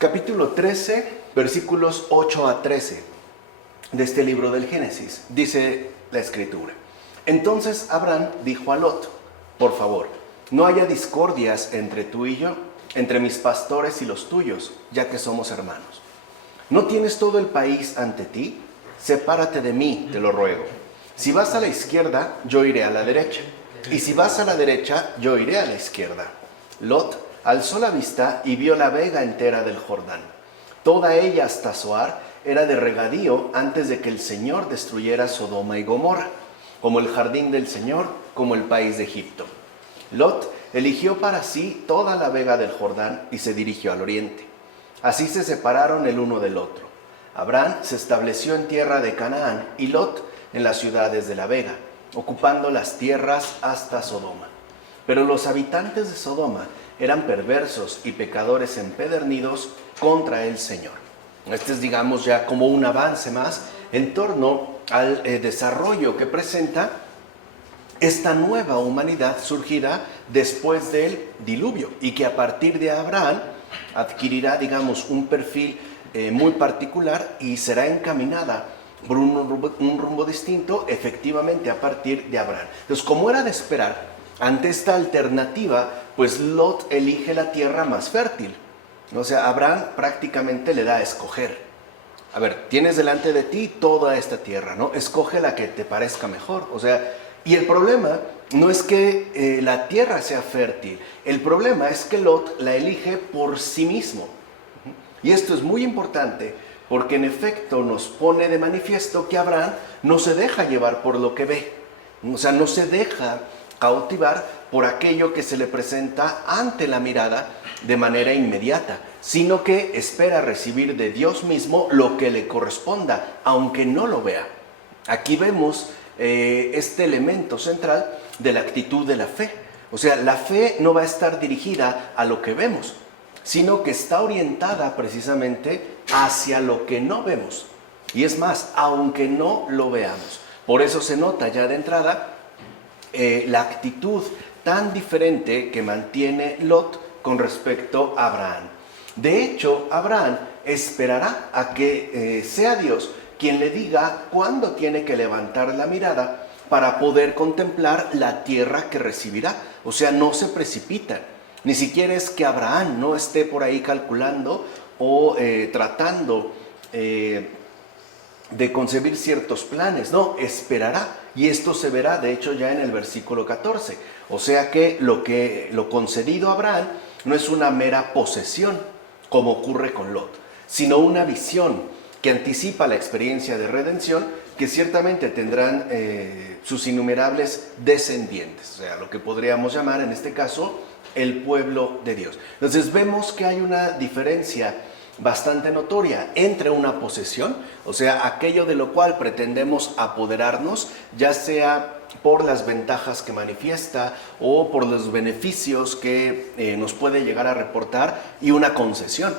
Capítulo 13, versículos 8 a 13 de este libro del Génesis. Dice la Escritura: Entonces Abraham dijo a Lot: Por favor, no haya discordias entre tú y yo, entre mis pastores y los tuyos, ya que somos hermanos. ¿No tienes todo el país ante ti? Sepárate de mí, te lo ruego. Si vas a la izquierda, yo iré a la derecha, y si vas a la derecha, yo iré a la izquierda. Lot alzó la vista y vio la vega entera del Jordán. Toda ella hasta Zoar era de regadío antes de que el Señor destruyera Sodoma y Gomorra, como el jardín del Señor, como el país de Egipto. Lot eligió para sí toda la vega del Jordán y se dirigió al oriente. Así se separaron el uno del otro. Abraham se estableció en tierra de Canaán y Lot en las ciudades de la vega, ocupando las tierras hasta Sodoma. Pero los habitantes de Sodoma eran perversos y pecadores empedernidos contra el Señor. Este es, digamos, ya como un avance más en torno al desarrollo que presenta esta nueva humanidad surgida después del diluvio y que a partir de Abraham adquirirá, digamos, un perfil muy particular y será encaminada por un rumbo distinto efectivamente a partir de Abraham. Entonces, como era de esperar, ante esta alternativa, pues Lot elige la tierra más fértil. O sea, Abraham prácticamente le da a escoger. A ver, tienes delante de ti toda esta tierra, ¿no? Escoge la que te parezca mejor. O sea, y el problema no es que la tierra sea fértil. El problema es que Lot la elige por sí mismo. Y esto es muy importante porque en efecto nos pone de manifiesto que Abraham no se deja llevar por lo que ve. O sea, no se deja cautivar por aquello que se le presenta ante la mirada de manera inmediata, sino que espera recibir de Dios mismo lo que le corresponda, aunque no lo vea. Aquí vemos este elemento central de la actitud de la fe. O sea, la fe no va a estar dirigida a lo que vemos, sino que está orientada precisamente hacia lo que no vemos. Y es más, aunque no lo veamos. Por eso se nota ya de entrada la actitud tan diferente que mantiene Lot con respecto a Abraham. De hecho, Abraham esperará a que sea Dios quien le diga cuándo tiene que levantar la mirada para poder contemplar la tierra que recibirá. O sea, no se precipita. Ni siquiera es que Abraham no esté por ahí calculando o tratando de concebir ciertos planes. No, esperará. Y esto se verá, de hecho, ya en el versículo 14. O sea que lo concedido a Abraham no es una mera posesión, como ocurre con Lot, sino una visión que anticipa la experiencia de redención que ciertamente tendrán sus innumerables descendientes. O sea, lo que podríamos llamar en este caso el pueblo de Dios. Entonces vemos que hay una diferencia bastante notoria entre una posesión, o sea, aquello de lo cual pretendemos apoderarnos, ya sea por las ventajas que manifiesta o por los beneficios que nos puede llegar a reportar, y una concesión.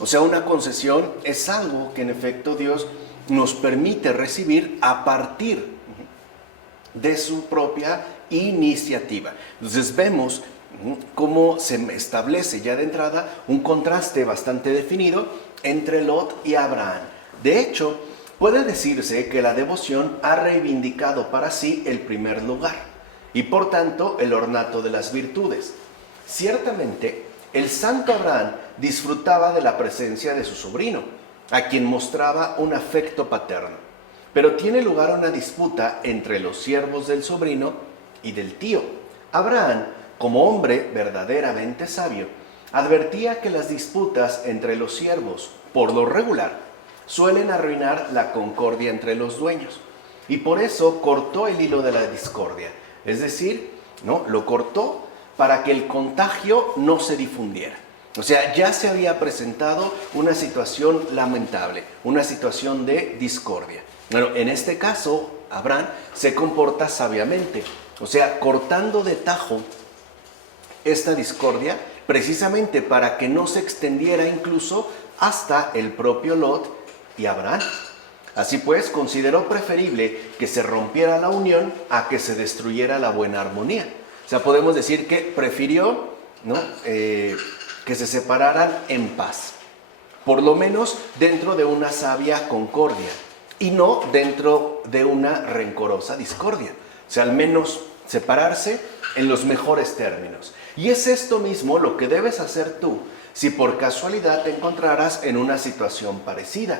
O sea, una concesión es algo que en efecto Dios nos permite recibir a partir de su propia iniciativa. Entonces vemos cómo se establece ya de entrada un contraste bastante definido entre Lot y Abraham. De hecho, puede decirse que la devoción ha reivindicado para sí el primer lugar y por tanto el ornato de las virtudes. Ciertamente, el santo Abraham disfrutaba de la presencia de su sobrino, a quien mostraba un afecto paterno. Pero tiene lugar una disputa entre los siervos del sobrino y del tío. Abraham, como hombre verdaderamente sabio, advertía que las disputas entre los siervos, por lo regular, suelen arruinar la concordia entre los dueños. Y por eso cortó el hilo de la discordia. Es decir, ¿no? Lo cortó para que el contagio no se difundiera. O sea, ya se había presentado una situación lamentable, una situación de discordia. Bueno, en este caso, Abraham se comporta sabiamente, o sea, cortando de tajo esta discordia, precisamente para que no se extendiera incluso hasta el propio Lot y Abraham. Así pues, consideró preferible que se rompiera la unión a que se destruyera la buena armonía. O sea, podemos decir que prefirió, ¿no?, que se separaran en paz. por lo menos dentro de una sabia concordia y no dentro de una rencorosa discordia. O sea, al menos separarse en los mejores términos. Y es esto mismo lo que debes hacer tú si por casualidad te encontraras en una situación parecida,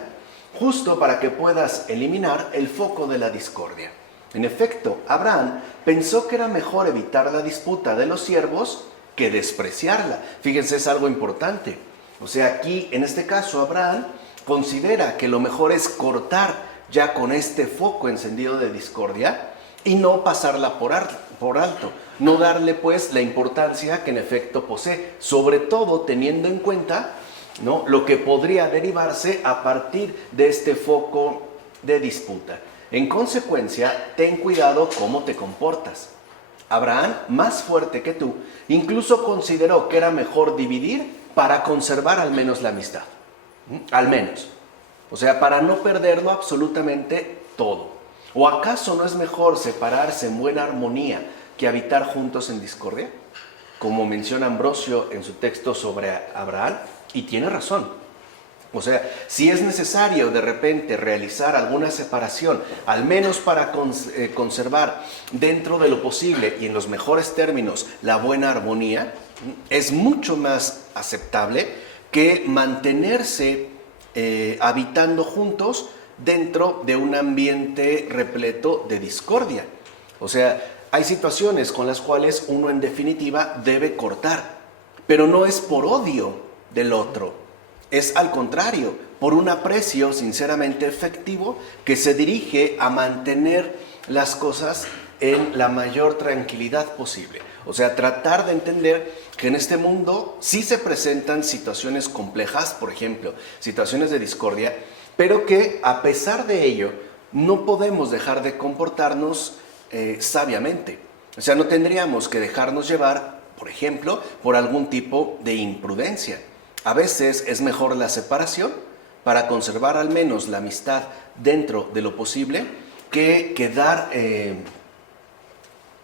justo para que puedas eliminar el foco de la discordia. En efecto, Abraham pensó que era mejor evitar la disputa de los siervos que despreciarla. Fíjense, es algo importante. O sea, aquí, en este caso, Abraham considera que lo mejor es cortar ya con este foco encendido de discordia y no pasarla por alto, no darle pues la importancia que en efecto posee, sobre todo teniendo en cuenta, ¿no?, lo que podría derivarse a partir de este foco de disputa. En consecuencia, ten cuidado cómo te comportas. Abraham, más fuerte que tú, incluso consideró que era mejor dividir para conservar al menos la amistad. Al menos. O sea, para no perderlo absolutamente todo. ¿O acaso no es mejor separarse en buena armonía que habitar juntos en discordia? Como menciona Ambrosio en su texto sobre Abraham, y tiene razón. O sea, si es necesario de repente realizar alguna separación, al menos para conservar dentro de lo posible y en los mejores términos la buena armonía, es mucho más aceptable que mantenerse habitando juntos dentro de un ambiente repleto de discordia. O sea, hay situaciones con las cuales uno en definitiva debe cortar, pero no es por odio del otro. Es al contrario, por un aprecio sinceramente efectivo que se dirige a mantener las cosas en la mayor tranquilidad posible. O sea, tratar de entender que en este mundo sí se presentan situaciones complejas, por ejemplo, situaciones de discordia, pero que a pesar de ello no podemos dejar de comportarnos sabiamente. O sea, no tendríamos que dejarnos llevar, por ejemplo, por algún tipo de imprudencia. A veces es mejor la separación para conservar al menos la amistad dentro de lo posible que quedar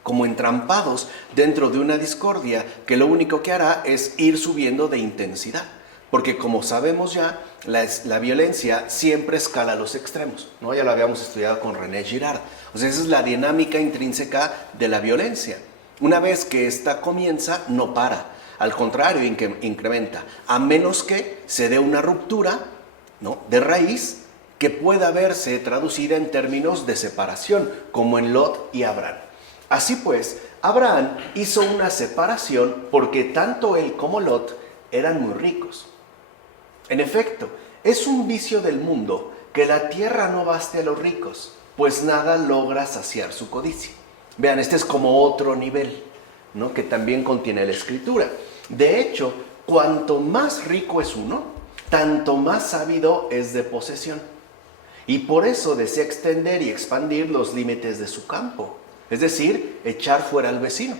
como entrampados dentro de una discordia que lo único que hará es ir subiendo de intensidad. Porque como sabemos ya, la violencia siempre escala a los extremos, ¿no? Ya lo habíamos estudiado con René Girard. O sea, esa es la dinámica intrínseca de la violencia. Una vez que esta comienza, no para. Al contrario, incrementa, a menos que se dé una ruptura, ¿no?, de raíz que pueda verse traducida en términos de separación, como en Lot y Abraham. Así pues, Abraham hizo una separación porque tanto él como Lot eran muy ricos. En efecto, es un vicio del mundo que la tierra no baste a los ricos, pues nada logra saciar su codicia. Vean, este es como otro nivel, ¿no?, que también contiene la Escritura. De hecho, cuanto más rico es uno, tanto más ávido es de posesión. Y por eso desea extender y expandir los límites de su campo. Es decir, echar fuera al vecino.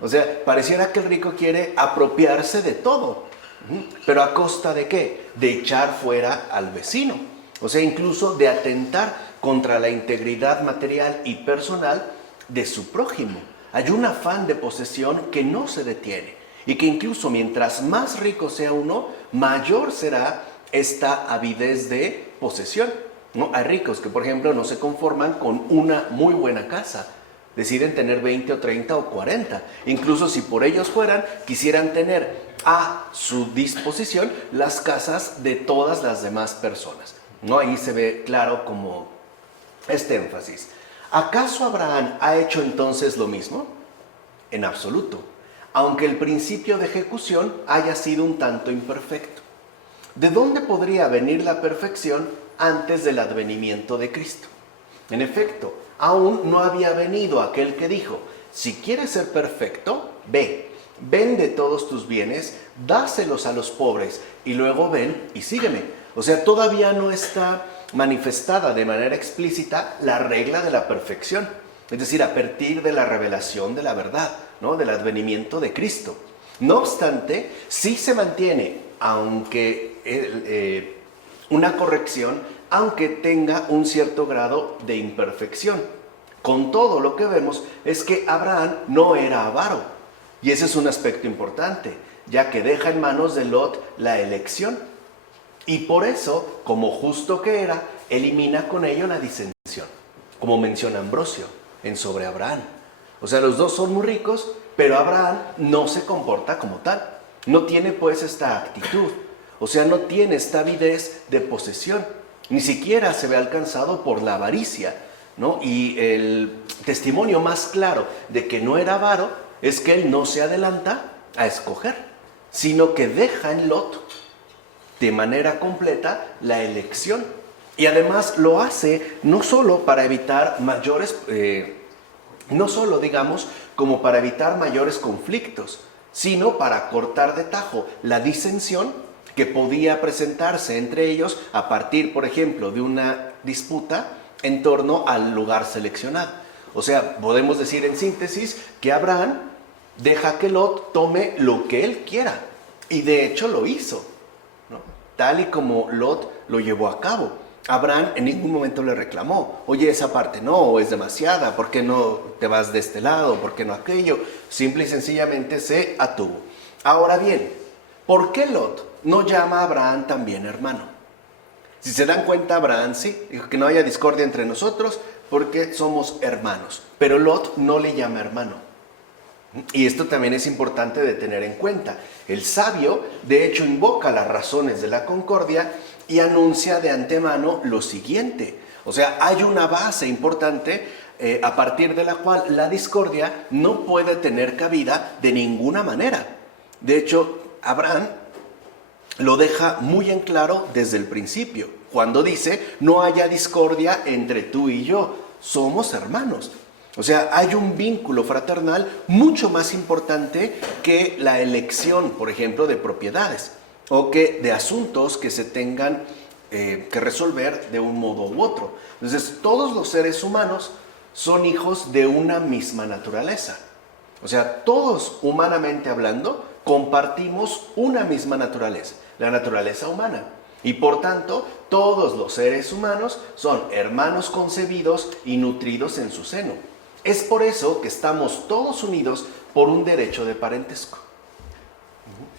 O sea, pareciera que el rico quiere apropiarse de todo. ¿Pero a costa de qué? De echar fuera al vecino. O sea, incluso de atentar contra la integridad material y personal de su prójimo. Hay un afán de posesión que no se detiene y que incluso mientras más rico sea uno, mayor será esta avidez de posesión, ¿no? Hay ricos que, por ejemplo, no se conforman con una muy buena casa. Deciden tener 20 o 30 o 40. Incluso si por ellos fueran, quisieran tener a su disposición las casas de todas las demás personas, ¿no? Ahí se ve claro como este énfasis. ¿Acaso Abraham ha hecho entonces lo mismo? En absoluto, aunque el principio de ejecución haya sido un tanto imperfecto. ¿De dónde podría venir la perfección antes del advenimiento de Cristo? En efecto, aún no había venido aquel que dijo: si quieres ser perfecto, ve, vende todos tus bienes, dáselos a los pobres y luego ven y sígueme. O sea, todavía no está manifestada de manera explícita la regla de la perfección, es decir, a partir de la revelación de la verdad, ¿no?, del advenimiento de Cristo. No obstante, sí se mantiene, aunque una corrección, aunque tenga un cierto grado de imperfección. Con todo, lo que vemos es que Abraham no era avaro, y ese es un aspecto importante, ya que deja en manos de Lot la elección. Y por eso, como justo que era, elimina con ello la disensión, como menciona Ambrosio en Sobre Abraham. O sea, los dos son muy ricos, pero Abraham no se comporta como tal. No tiene pues esta actitud. O sea, no tiene esta avidez de posesión. Ni siquiera se ve alcanzado por la avaricia, ¿no? Y el testimonio más claro de que no era avaro es que él no se adelanta a escoger, sino que deja en Lot de manera completa la elección. Y además lo hace no solo para evitar mayores, no solo digamos como para evitar mayores conflictos, sino para cortar de tajo la disensión que podía presentarse entre ellos a partir, por ejemplo, de una disputa en torno al lugar seleccionado. O sea, podemos decir en síntesis que Abraham deja que Lot tome lo que él quiera. Y de hecho lo hizo, ¿no? Tal y como Lot lo llevó a cabo. Abraham en ningún momento le reclamó, oye, esa parte no, es demasiada, ¿por qué no te vas de este lado? ¿Por qué no aquello? Simple y sencillamente se atuvo. Ahora bien, ¿por qué Lot no llama a Abraham también hermano? Si se dan cuenta, Abraham sí, dijo que no haya discordia entre nosotros porque somos hermanos, pero Lot no le llama hermano. Y esto también es importante de tener en cuenta. El sabio, de hecho, invoca las razones de la concordia y anuncia de antemano lo siguiente. O sea, hay una base importante a partir de la cual la discordia no puede tener cabida de ninguna manera. De hecho, Abraham lo deja muy en claro desde el principio, cuando dice, no haya discordia entre tú y yo, somos hermanos. O sea, hay un vínculo fraternal mucho más importante que la elección, por ejemplo, de propiedades o que de asuntos que se tengan que resolver de un modo u otro. Entonces, todos los seres humanos son hijos de una misma naturaleza. O sea, todos humanamente hablando compartimos una misma naturaleza, la naturaleza humana. Y por tanto, todos los seres humanos son hermanos concebidos y nutridos en su seno. Es por eso que estamos todos unidos por un derecho de parentesco.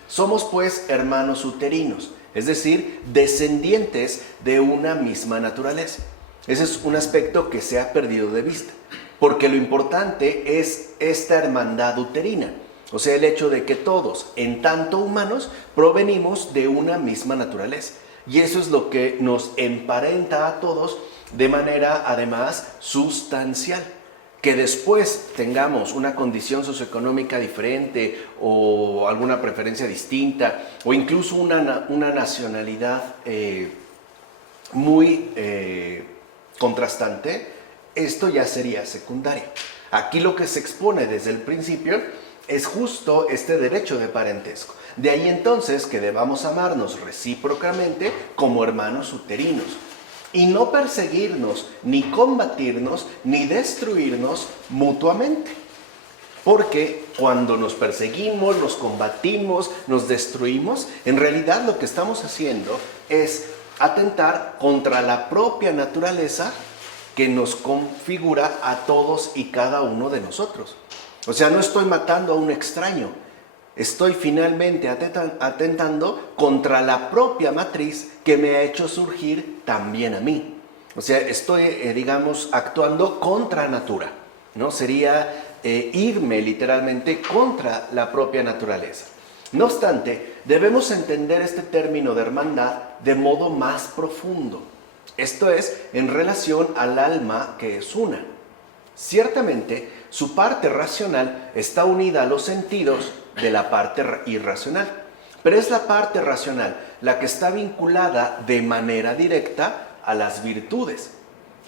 Somos pues hermanos uterinos, es decir, descendientes de una misma naturaleza. Ese es un aspecto que se ha perdido de vista, porque lo importante es esta hermandad uterina, o sea, el hecho de que todos, en tanto humanos, provenimos de una misma naturaleza. Y eso es lo que nos emparenta a todos de manera, además, sustancial. Que después tengamos una condición socioeconómica diferente o alguna preferencia distinta o incluso una nacionalidad muy contrastante, esto ya sería secundario. Aquí lo que se expone desde el principio es justo este derecho de parentesco. De ahí entonces que debamos amarnos recíprocamente como hermanos uterinos. Y no perseguirnos, ni combatirnos, ni destruirnos mutuamente. Porque cuando nos perseguimos, nos combatimos, nos destruimos, en realidad lo que estamos haciendo es atentar contra la propia naturaleza que nos configura a todos y cada uno de nosotros. O sea, no estoy matando a un extraño, estoy finalmente atentando contra la propia matriz que me ha hecho surgir también a mí. O sea, estoy, digamos, actuando contra natura, ¿no? Sería irme literalmente contra la propia naturaleza. No obstante, debemos entender este término de hermandad de modo más profundo. Esto es, en relación al alma que es una. Ciertamente, su parte racional está unida a los sentidos de la parte irracional, pero es la parte racional la que está vinculada de manera directa a las virtudes.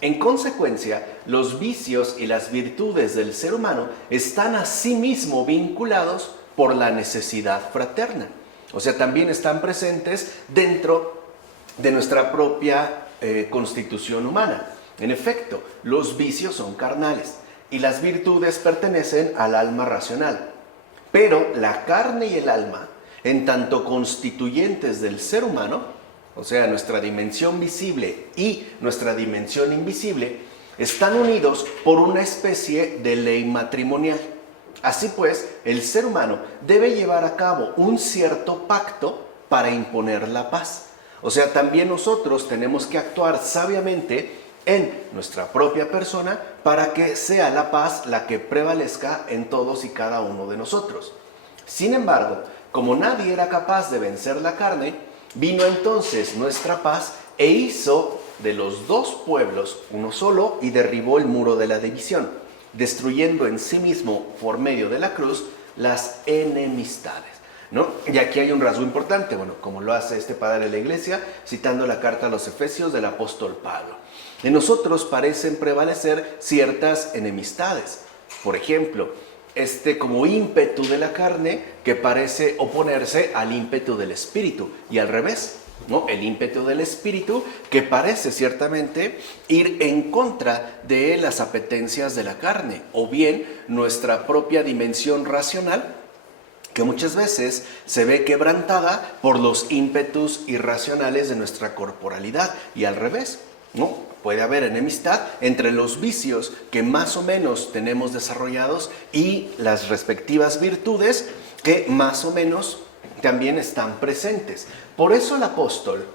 En consecuencia, los vicios y las virtudes del ser humano están asimismo vinculados por la necesidad fraterna. O sea, también están presentes dentro de nuestra propia constitución humana. En efecto, los vicios son carnales y las virtudes pertenecen al alma racional. Pero la carne y el alma, en tanto constituyentes del ser humano, o sea, nuestra dimensión visible y nuestra dimensión invisible, están unidos por una especie de ley matrimonial. Así pues, el ser humano debe llevar a cabo un cierto pacto para imponer la paz. O sea, también nosotros tenemos que actuar sabiamente en nuestra propia persona para que sea la paz la que prevalezca en todos y cada uno de nosotros. Sin embargo, como nadie era capaz de vencer la carne, vino entonces nuestra paz e hizo de los dos pueblos uno solo y derribó el muro de la división, destruyendo en sí mismo por medio de la cruz las enemistades, ¿no? Y aquí hay un rasgo importante, bueno, como lo hace este padre de la iglesia, citando la carta a los Efesios del apóstol Pablo. En nosotros parecen prevalecer ciertas enemistades. Por ejemplo, como ímpetu de la carne que parece oponerse al ímpetu del espíritu y al revés, ¿no? El ímpetu del espíritu que parece ciertamente ir en contra de las apetencias de la carne, o bien nuestra propia dimensión racional, que muchas veces se ve quebrantada por los ímpetus irracionales de nuestra corporalidad, y al revés, ¿no? Puede haber enemistad entre los vicios que más o menos tenemos desarrollados y las respectivas virtudes que más o menos también están presentes. Por eso el apóstol,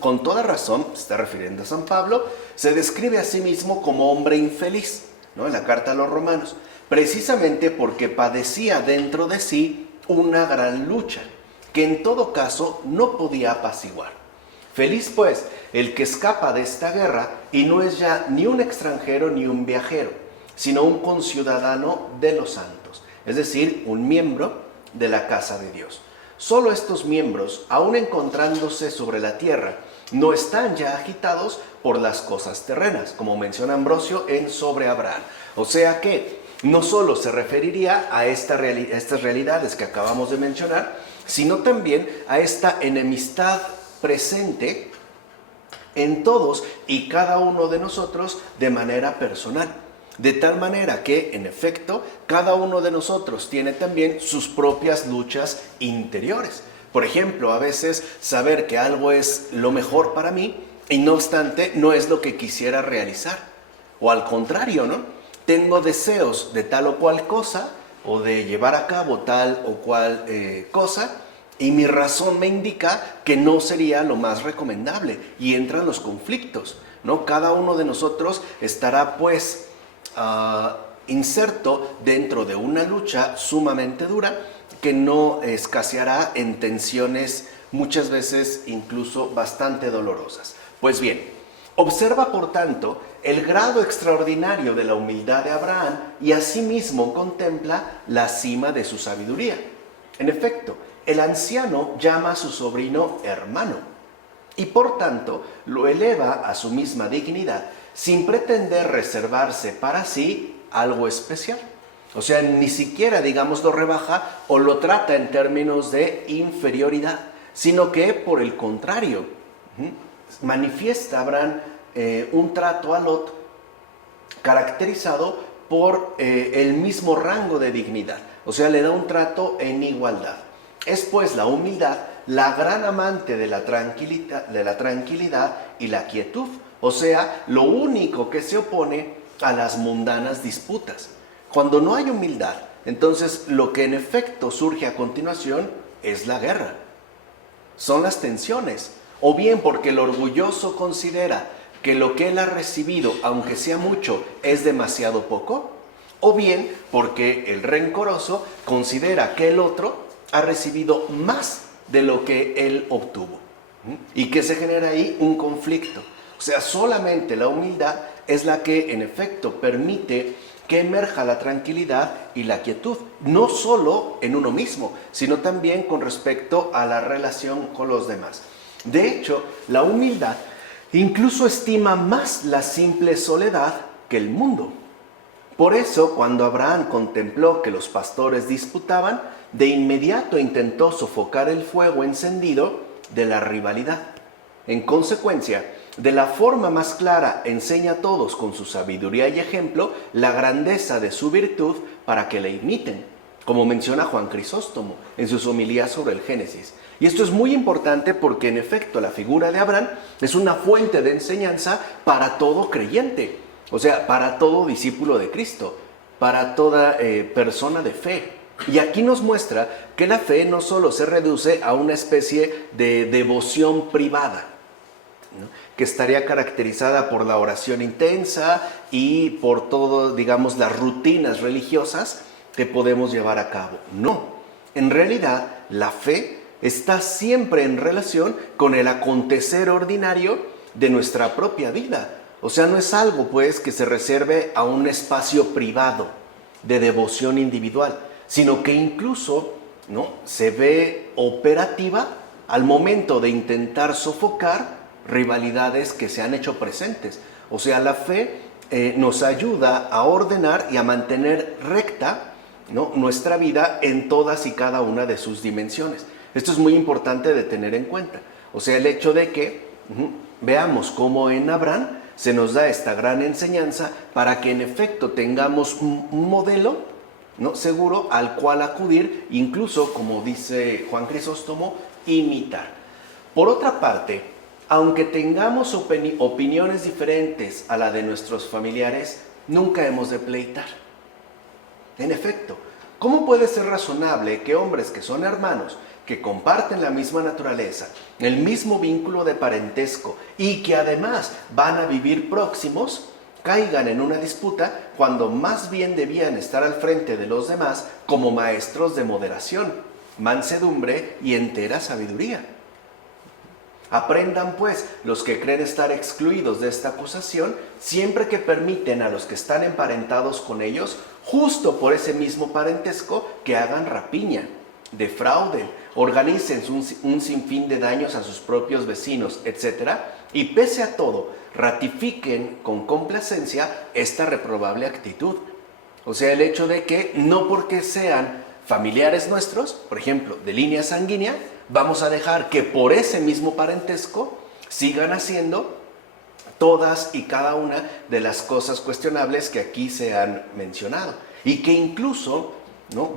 con toda razón, se está refiriendo a San Pablo, se describe a sí mismo como hombre infeliz, ¿no? En la carta a los Romanos, precisamente porque padecía dentro de sí una gran lucha, que en todo caso no podía apaciguar. Feliz pues el que escapa de esta guerra y no es ya ni un extranjero ni un viajero, sino un conciudadano de los santos, es decir, un miembro de la casa de Dios. Solo estos miembros, aun encontrándose sobre la tierra, no están ya agitados por las cosas terrenas, como menciona Ambrosio en Sobre Abraham. O sea que no solo se referiría a estas realidades que acabamos de mencionar, sino también a esta enemistad presente en todos y cada uno de nosotros de manera personal. De tal manera que, en efecto, cada uno de nosotros tiene también sus propias luchas interiores. Por ejemplo, a veces saber que algo es lo mejor para mí y no obstante no es lo que quisiera realizar. O al contrario, ¿no? Tengo deseos de tal o cual cosa o de llevar a cabo tal o cual cosa, y mi razón me indica que no sería lo más recomendable y entran los conflictos, ¿no? Cada uno de nosotros estará pues inserto dentro de una lucha sumamente dura que no escaseará en tensiones muchas veces incluso bastante dolorosas. Pues bien, observa por tanto el grado extraordinario de la humildad de Abraham y asimismo contempla la cima de su sabiduría. En efecto, el anciano llama a su sobrino hermano y por tanto lo eleva a su misma dignidad sin pretender reservarse para sí algo especial. O sea, ni siquiera, digamos, lo rebaja o lo trata en términos de inferioridad, sino que por el contrario, manifiesta Abraham un trato a Lot caracterizado por el mismo rango de dignidad. O sea, le da un trato en igualdad. Es pues la humildad la gran amante de la tranquilidad y la quietud. O sea, lo único que se opone a las mundanas disputas. Cuando no hay humildad, entonces lo que en efecto surge a continuación es la guerra. Son las tensiones. O bien porque el orgulloso considera que lo que él ha recibido, aunque sea mucho, es demasiado poco. O bien porque el rencoroso considera que el otro ha recibido más de lo que él obtuvo. Y que se genera ahí un conflicto. O sea, solamente la humildad es la que en efecto permite que emerja la tranquilidad y la quietud, no solo en uno mismo, sino también con respecto a la relación con los demás. De hecho, la humildad incluso estima más la simple soledad que el mundo. Por eso, cuando Abraham contempló que los pastores disputaban, de inmediato intentó sofocar el fuego encendido de la rivalidad. En consecuencia, de la forma más clara enseña a todos con su sabiduría y ejemplo la grandeza de su virtud para que la imiten, como menciona Juan Crisóstomo en sus homilías sobre el Génesis. Y esto es muy importante porque en efecto la figura de Abraham es una fuente de enseñanza para todo creyente, o sea, para todo discípulo de Cristo, para toda persona de fe. Y aquí nos muestra que la fe no solo se reduce a una especie de devoción privada, ¿no? Que estaría caracterizada por la oración intensa y por todo, digamos, las rutinas religiosas que podemos llevar a cabo. No, en realidad la fe está siempre en relación con el acontecer ordinario de nuestra propia vida. O sea, no es algo pues que se reserve a un espacio privado de devoción individual, sino que incluso, ¿no?, se ve operativa al momento de intentar sofocar rivalidades que se han hecho presentes. O sea, la fe nos ayuda a ordenar y a mantener recta, ¿no?, nuestra vida en todas y cada una de sus dimensiones. Esto es muy importante de tener en cuenta. O sea, el hecho de que veamos cómo en Abraham se nos da esta gran enseñanza para que en efecto tengamos un modelo, ¿no?, seguro al cual acudir, incluso, como dice Juan Crisóstomo, imitar. Por otra parte, aunque tengamos opiniones diferentes a la de nuestros familiares, nunca hemos de pleitar. En efecto, ¿cómo puede ser razonable que hombres que son hermanos, que comparten la misma naturaleza, el mismo vínculo de parentesco y que además van a vivir próximos, caigan en una disputa cuando más bien debían estar al frente de los demás como maestros de moderación, mansedumbre y entera sabiduría? Aprendan pues los que creen estar excluidos de esta acusación, siempre que permiten a los que están emparentados con ellos, justo por ese mismo parentesco, que hagan rapiña, defrauden, organicen un sinfín de daños a sus propios vecinos, etc. Y pese a todo, ratifiquen con complacencia esta reprobable actitud. O sea, el hecho de que no porque sean familiares nuestros, por ejemplo, de línea sanguínea, vamos a dejar que por ese mismo parentesco sigan haciendo todas y cada una de las cosas cuestionables que aquí se han mencionado. Y que incluso, ¿no?,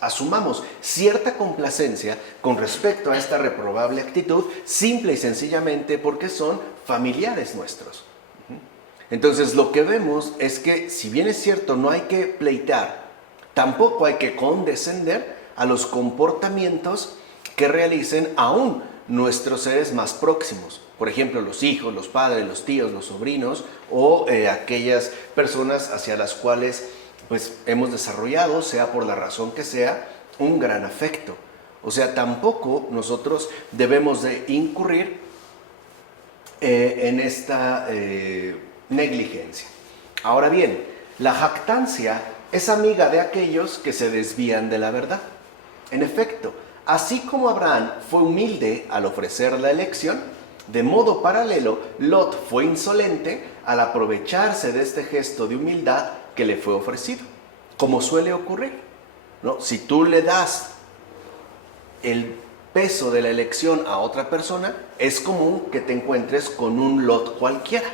asumamos cierta complacencia con respecto a esta reprobable actitud, simple y sencillamente porque son familiares nuestros. Entonces lo que vemos es que, si bien es cierto, no hay que pleitar, tampoco hay que condescender a los comportamientos que realicen aún nuestros seres más próximos. Por ejemplo, los hijos, los padres, los tíos, los sobrinos o aquellas personas hacia las cuales pues hemos desarrollado, sea por la razón que sea, un gran afecto. O sea, tampoco nosotros debemos de incurrir en esta negligencia. Ahora bien, la jactancia es amiga de aquellos que se desvían de la verdad. En efecto, así como Abraham fue humilde al ofrecer la elección, de modo paralelo, Lot fue insolente al aprovecharse de este gesto de humildad que le fue ofrecido, como suele ocurrir, ¿no? Si tú le das el peso de la elección a otra persona, es común que te encuentres con un Lot cualquiera.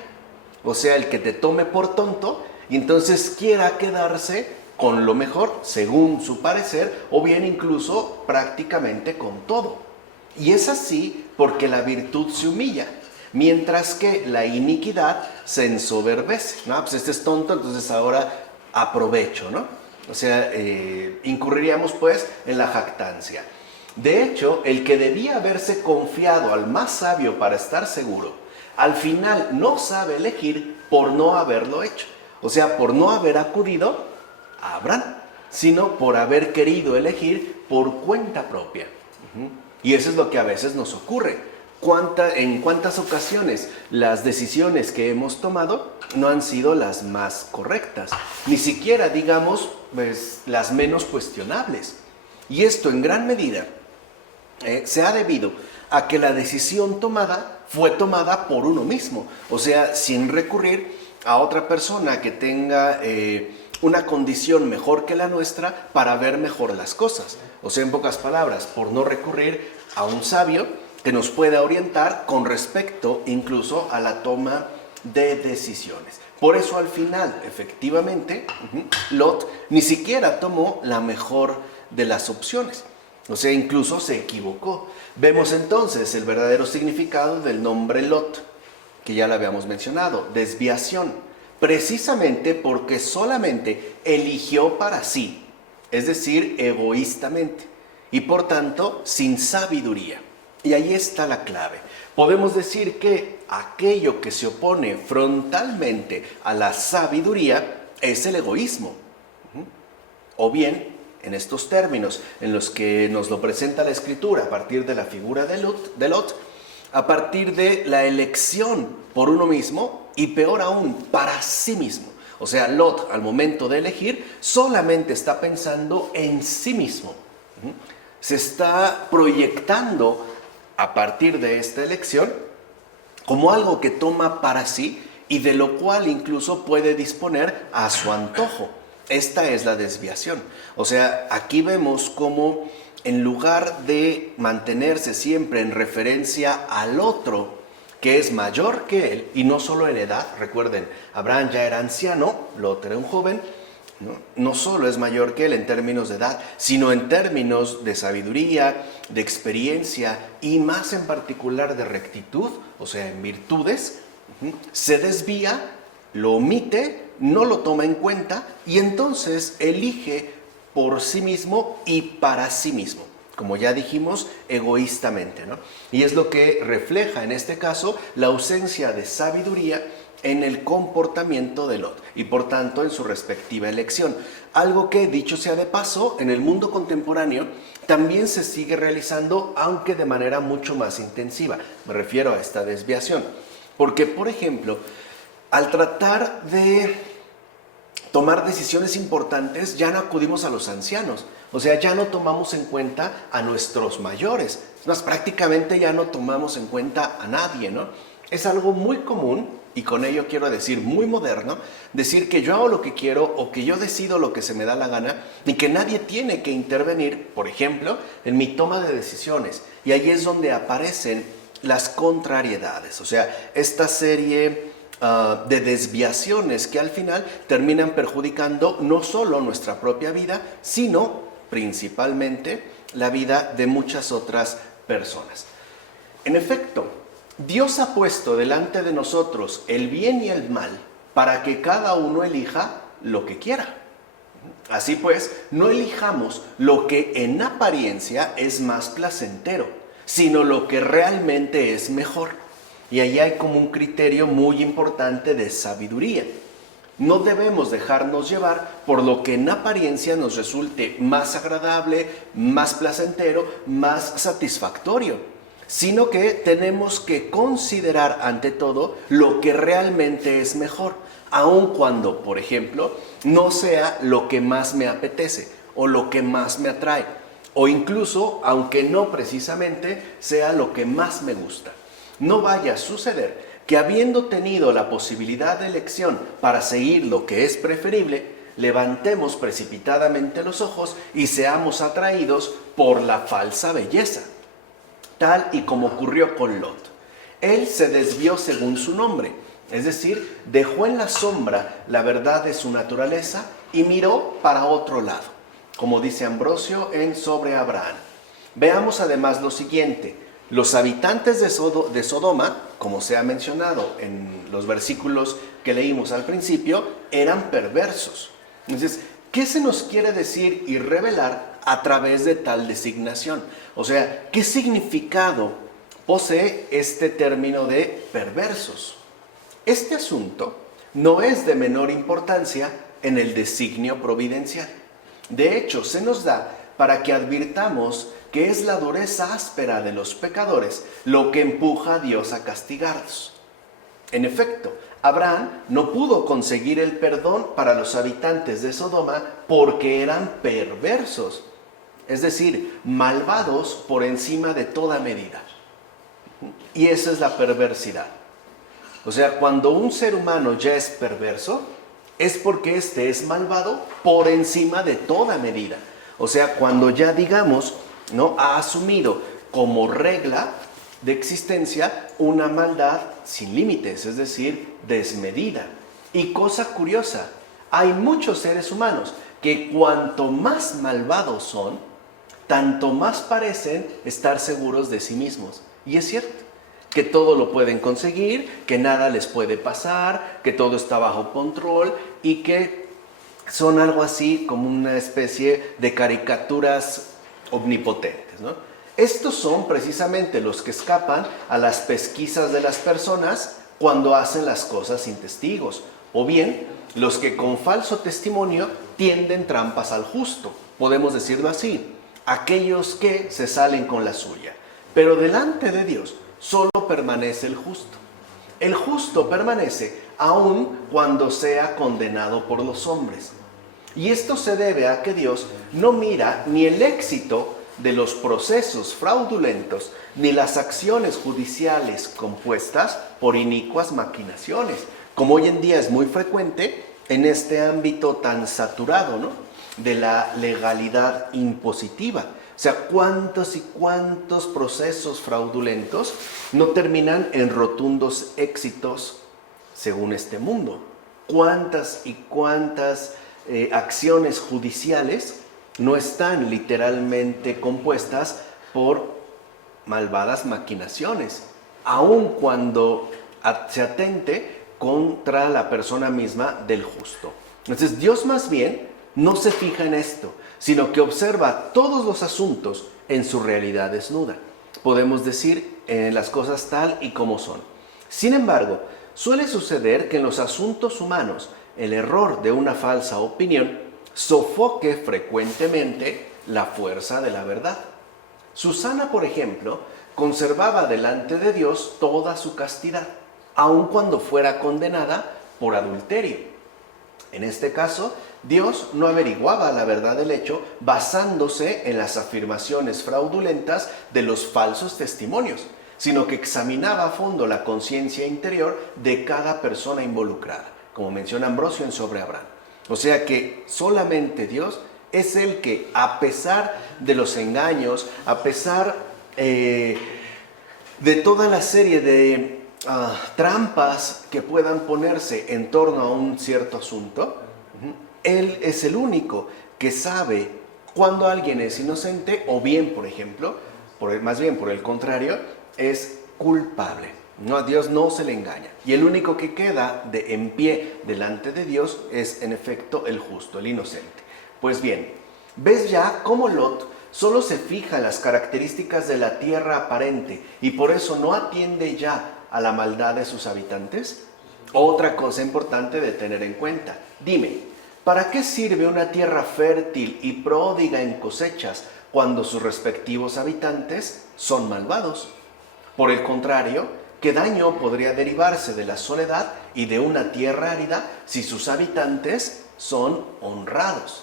O sea, el que te tome por tonto y entonces quiera quedarse con lo mejor, según su parecer, o bien incluso prácticamente con todo. Y es así porque la virtud se humilla, mientras que la iniquidad se ensoberbece. No, pues este es tonto, entonces ahora aprovecho, ¿no? O sea, incurriríamos pues en la jactancia. De hecho, el que debía haberse confiado al más sabio para estar seguro, al final no sabe elegir por no haberlo hecho. O sea, por no haber acudido a Abraham, sino por haber querido elegir por cuenta propia. Y eso es lo que a veces nos ocurre. ¿En cuántas ocasiones las decisiones que hemos tomado no han sido las más correctas? Ni siquiera, digamos, pues, las menos cuestionables. Y esto en gran medida se ha debido a que la decisión tomada fue tomada por uno mismo. O sea, sin recurrir a otra persona que tenga una condición mejor que la nuestra para ver mejor las cosas. O sea, en pocas palabras, por no recurrir a un sabio que nos pueda orientar con respecto incluso a la toma de decisiones. Por eso al final, efectivamente, Lot ni siquiera tomó la mejor de las opciones. O sea, incluso se equivocó. Vemos entonces el verdadero significado del nombre Lot, que ya lo habíamos mencionado, desviación, precisamente porque solamente eligió para sí, es decir, egoístamente, y por tanto sin sabiduría. Y ahí está la clave, podemos decir que aquello que se opone frontalmente a la sabiduría es el egoísmo. O bien, en estos términos en los que nos lo presenta la Escritura, a partir de la figura de Lot, a partir de la elección por uno mismo y peor aún, para sí mismo. O sea, Lot, al momento de elegir, solamente está pensando en sí mismo. Se está proyectando a partir de esta elección como algo que toma para sí y de lo cual incluso puede disponer a su antojo. Esta es la desviación. O sea, aquí vemos cómo en lugar de mantenerse siempre en referencia al otro, que es mayor que él, y no solo en edad, recuerden, Abraham ya era anciano, Lot era un joven, no solo es mayor que él en términos de edad, sino en términos de sabiduría, de experiencia y más en particular de rectitud, o sea, en virtudes, se desvía, lo omite, no lo toma en cuenta y entonces elige por sí mismo y para sí mismo. Como ya dijimos, egoístamente, ¿no? Y es lo que refleja en este caso la ausencia de sabiduría en el comportamiento de Lot y por tanto en su respectiva elección. Algo que, dicho sea de paso, en el mundo contemporáneo también se sigue realizando, aunque de manera mucho más intensiva. Me refiero a esta desviación. Porque, por ejemplo, al tratar de tomar decisiones importantes, ya no acudimos a los ancianos. O sea, ya no tomamos en cuenta a nuestros mayores. Es más, prácticamente ya no tomamos en cuenta a nadie, ¿no? Es algo muy común, y con ello quiero decir muy moderno, decir que yo hago lo que quiero o que yo decido lo que se me da la gana y que nadie tiene que intervenir, por ejemplo, en mi toma de decisiones. Y ahí es donde aparecen las contrariedades. O sea, esta serie de desviaciones que al final terminan perjudicando no solo nuestra propia vida, sino principalmente la vida de muchas otras personas. En efecto, Dios ha puesto delante de nosotros el bien y el mal para que cada uno elija lo que quiera. Así pues, no elijamos lo que en apariencia es más placentero, sino lo que realmente es mejor. Y ahí hay como un criterio muy importante de sabiduría. No debemos dejarnos llevar por lo que en apariencia nos resulte más agradable, más placentero, más satisfactorio, sino que tenemos que considerar ante todo lo que realmente es mejor, aun cuando, por ejemplo, no sea lo que más me apetece o lo que más me atrae, o incluso, aunque no precisamente, sea lo que más me gusta. No vaya a suceder que habiendo tenido la posibilidad de elección para seguir lo que es preferible, levantemos precipitadamente los ojos y seamos atraídos por la falsa belleza, tal y como ocurrió con Lot. Él se desvió según su nombre, es decir, dejó en la sombra la verdad de su naturaleza y miró para otro lado, como dice Ambrosio en Sobre Abraham. Veamos además lo siguiente. Los habitantes de Sodoma, como se ha mencionado en los versículos que leímos al principio, eran perversos. Entonces, ¿qué se nos quiere decir y revelar a través de tal designación? O sea, ¿qué significado posee este término de perversos? Este asunto no es de menor importancia en el designio providencial. De hecho, se nos da para que advirtamos que es la dureza áspera de los pecadores lo que empuja a Dios a castigarlos. En efecto, Abraham no pudo conseguir el perdón para los habitantes de Sodoma porque eran perversos, es decir, malvados por encima de toda medida. Y esa es la perversidad. O sea, cuando un ser humano ya es perverso, es porque éste es malvado por encima de toda medida. O sea, cuando ya, digamos, ¿no?, ha asumido como regla de existencia una maldad sin límites, es decir, desmedida. Y cosa curiosa, hay muchos seres humanos que cuanto más malvados son, tanto más parecen estar seguros de sí mismos. Y es cierto, que todo lo pueden conseguir, que nada les puede pasar, que todo está bajo control y que son algo así como una especie de caricaturas omnipotentes, ¿no? Estos son precisamente los que escapan a las pesquisas de las personas cuando hacen las cosas sin testigos, o bien los que con falso testimonio tienden trampas al justo, podemos decirlo así, aquellos que se salen con la suya. Pero delante de Dios solo permanece el justo. El justo permanece aun cuando sea condenado por los hombres. Y esto se debe a que Dios no mira ni el éxito de los procesos fraudulentos, ni las acciones judiciales compuestas por inicuas maquinaciones, como hoy en día es muy frecuente en este ámbito tan saturado, ¿no?, de la legalidad impositiva. O sea, cuántos y cuántos procesos fraudulentos no terminan en rotundos éxitos según este mundo. Cuántas y cuántas acciones judiciales no están literalmente compuestas por malvadas maquinaciones, aun cuando se atente contra la persona misma del justo. Entonces Dios más bien no se fija en esto, sino que observa todos los asuntos en su realidad desnuda. Podemos decir las cosas tal y como son. Sin embargo, suele suceder que en los asuntos humanos el error de una falsa opinión sofoque frecuentemente la fuerza de la verdad. Susana, por ejemplo, conservaba delante de Dios toda su castidad, aun cuando fuera condenada por adulterio. En este caso, Dios no averiguaba la verdad del hecho basándose en las afirmaciones fraudulentas de los falsos testimonios, sino que examinaba a fondo la conciencia interior de cada persona involucrada, como menciona Ambrosio en Sobre Abraham. O sea que solamente Dios es el que, a pesar de los engaños, a pesar de toda la serie de trampas que puedan ponerse en torno a un cierto asunto, Él es el único que sabe cuando alguien es inocente o bien, por ejemplo, más bien por el contrario, es culpable. No, a Dios no se le engaña. Y el único que queda en pie delante de Dios es, en efecto, el justo, el inocente. Pues bien, ¿ves ya cómo Lot solo se fija en las características de la tierra aparente y por eso no atiende ya a la maldad de sus habitantes? Otra cosa importante de tener en cuenta. Dime, ¿para qué sirve una tierra fértil y pródiga en cosechas cuando sus respectivos habitantes son malvados? Por el contrario, ¿qué daño podría derivarse de la soledad y de una tierra árida si sus habitantes son honrados?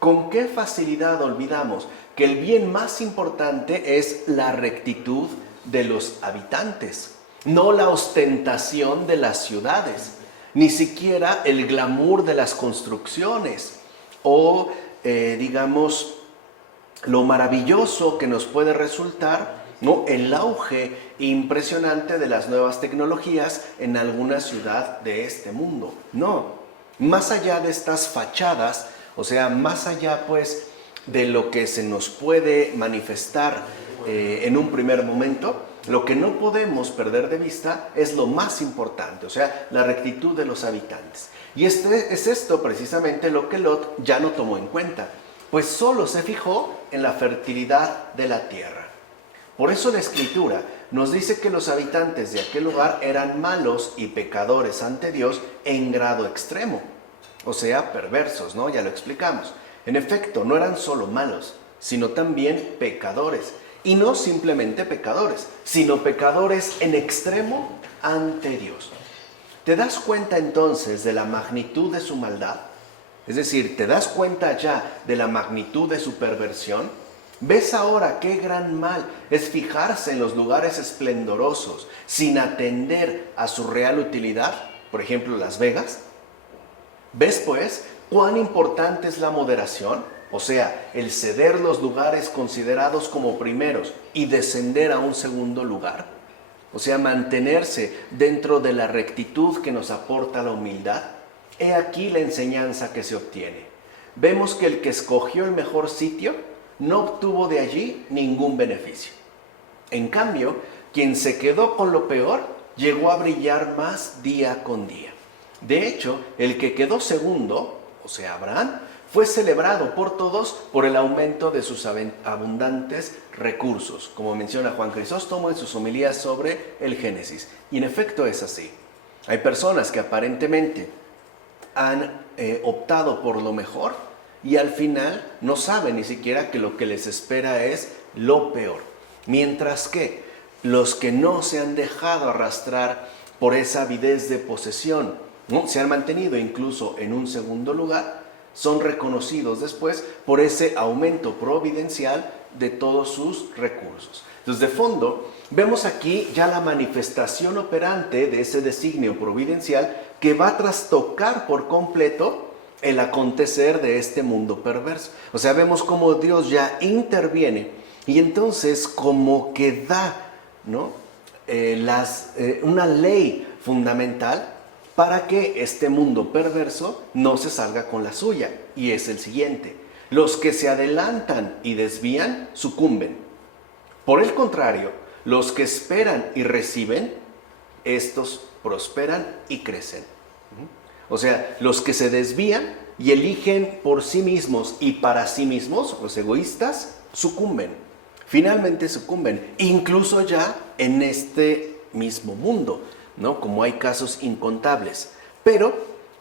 ¿Con qué facilidad olvidamos que el bien más importante es la rectitud de los habitantes, no la ostentación de las ciudades, ni siquiera el glamour de las construcciones o, digamos, lo maravilloso que nos puede resultar, ¿no?, el auge impresionante de las nuevas tecnologías en alguna ciudad de este mundo? No, más allá de estas fachadas, o sea, más allá pues de lo que se nos puede manifestar en un primer momento, lo que no podemos perder de vista es lo más importante, o sea, la rectitud de los habitantes. Y es esto precisamente lo que Lot ya no tomó en cuenta, pues solo se fijó en la fertilidad de la tierra. Por eso la Escritura nos dice que los habitantes de aquel lugar eran malos y pecadores ante Dios en grado extremo, o sea, perversos, ¿no? Ya lo explicamos. En efecto, no eran solo malos, sino también pecadores. Y no simplemente pecadores, sino pecadores en extremo ante Dios. ¿Te das cuenta entonces de la magnitud de su maldad? Es decir, ¿te das cuenta ya de la magnitud de su perversión? ¿Ves ahora qué gran mal es fijarse en los lugares esplendorosos sin atender a su real utilidad? Por ejemplo, Las Vegas. ¿Ves pues cuán importante es la moderación? O sea, el ceder los lugares considerados como primeros y descender a un segundo lugar. O sea, mantenerse dentro de la rectitud que nos aporta la humildad. He aquí la enseñanza que se obtiene. Vemos que el que escogió el mejor sitio no obtuvo de allí ningún beneficio. En cambio, quien se quedó con lo peor llegó a brillar más día con día. De hecho, el que quedó segundo, o sea, Abraham, fue celebrado por todos por el aumento de sus abundantes recursos, como menciona Juan Crisóstomo en sus homilías sobre el Génesis. Y en efecto es así. Hay personas que aparentemente han optado por lo mejor y al final no saben ni siquiera que lo que les espera es lo peor. Mientras que los que no se han dejado arrastrar por esa avidez de posesión, ¿no?, se han mantenido incluso en un segundo lugar, son reconocidos después por ese aumento providencial de todos sus recursos. Entonces, de fondo, vemos aquí ya la manifestación operante de ese designio providencial que va a trastocar por completo el acontecer de este mundo perverso. O sea, vemos cómo Dios ya interviene y entonces como que da, ¿no?, una ley fundamental para que este mundo perverso no se salga con la suya. Y es el siguiente: los que se adelantan y desvían sucumben. Por el contrario, los que esperan y reciben, estos prosperan y crecen. O sea, los que se desvían y eligen por sí mismos y para sí mismos, los egoístas, sucumben. Finalmente sucumben, incluso ya en este mismo mundo, ¿no?, como hay casos incontables. Pero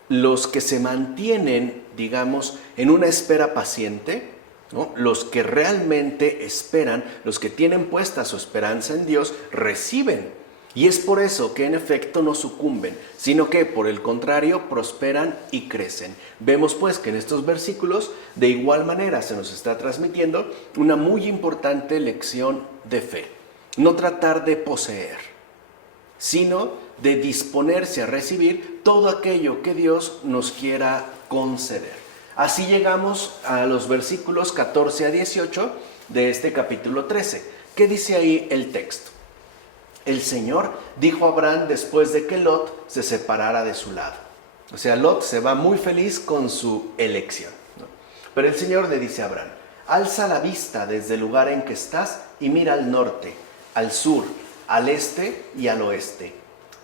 los que se mantienen, digamos, en una espera paciente, ¿no?, los que realmente esperan, los que tienen puesta su esperanza en Dios, reciben. Y es por eso que en efecto no sucumben, sino que por el contrario prosperan y crecen. Vemos pues que en estos versículos de igual manera se nos está transmitiendo una muy importante lección de fe. No tratar de poseer, sino de disponerse a recibir todo aquello que Dios nos quiera conceder. Así llegamos a los versículos 14 a 18 de este capítulo 13. ¿Qué dice ahí el texto? El Señor dijo a Abraham después de que Lot se separara de su lado. O sea, Lot se va muy feliz con su elección, ¿no? Pero el Señor le dice a Abraham: alza la vista desde el lugar en que estás y mira al norte, al sur, al este y al oeste.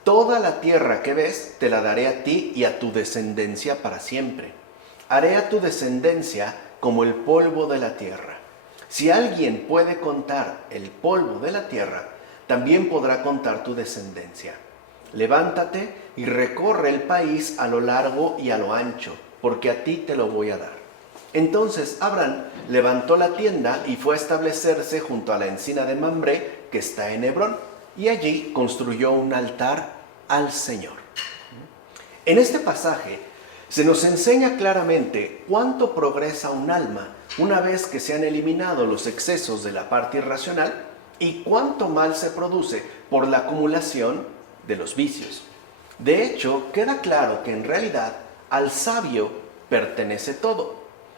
Toda la tierra que ves te la daré a ti y a tu descendencia para siempre. Haré a tu descendencia como el polvo de la tierra. Si alguien puede contar el polvo de la tierra, también podrá contar tu descendencia. Levántate y recorre el país a lo largo y a lo ancho, porque a ti te lo voy a dar. Entonces Abraham levantó la tienda y fue a establecerse junto a la encina de Mambré, que está en Hebrón, y allí construyó un altar al Señor. En este pasaje se nos enseña claramente cuánto progresa un alma una vez que se han eliminado los excesos de la parte irracional y cuánto mal se produce por la acumulación de los vicios. De hecho, queda claro que en realidad al sabio pertenece todo.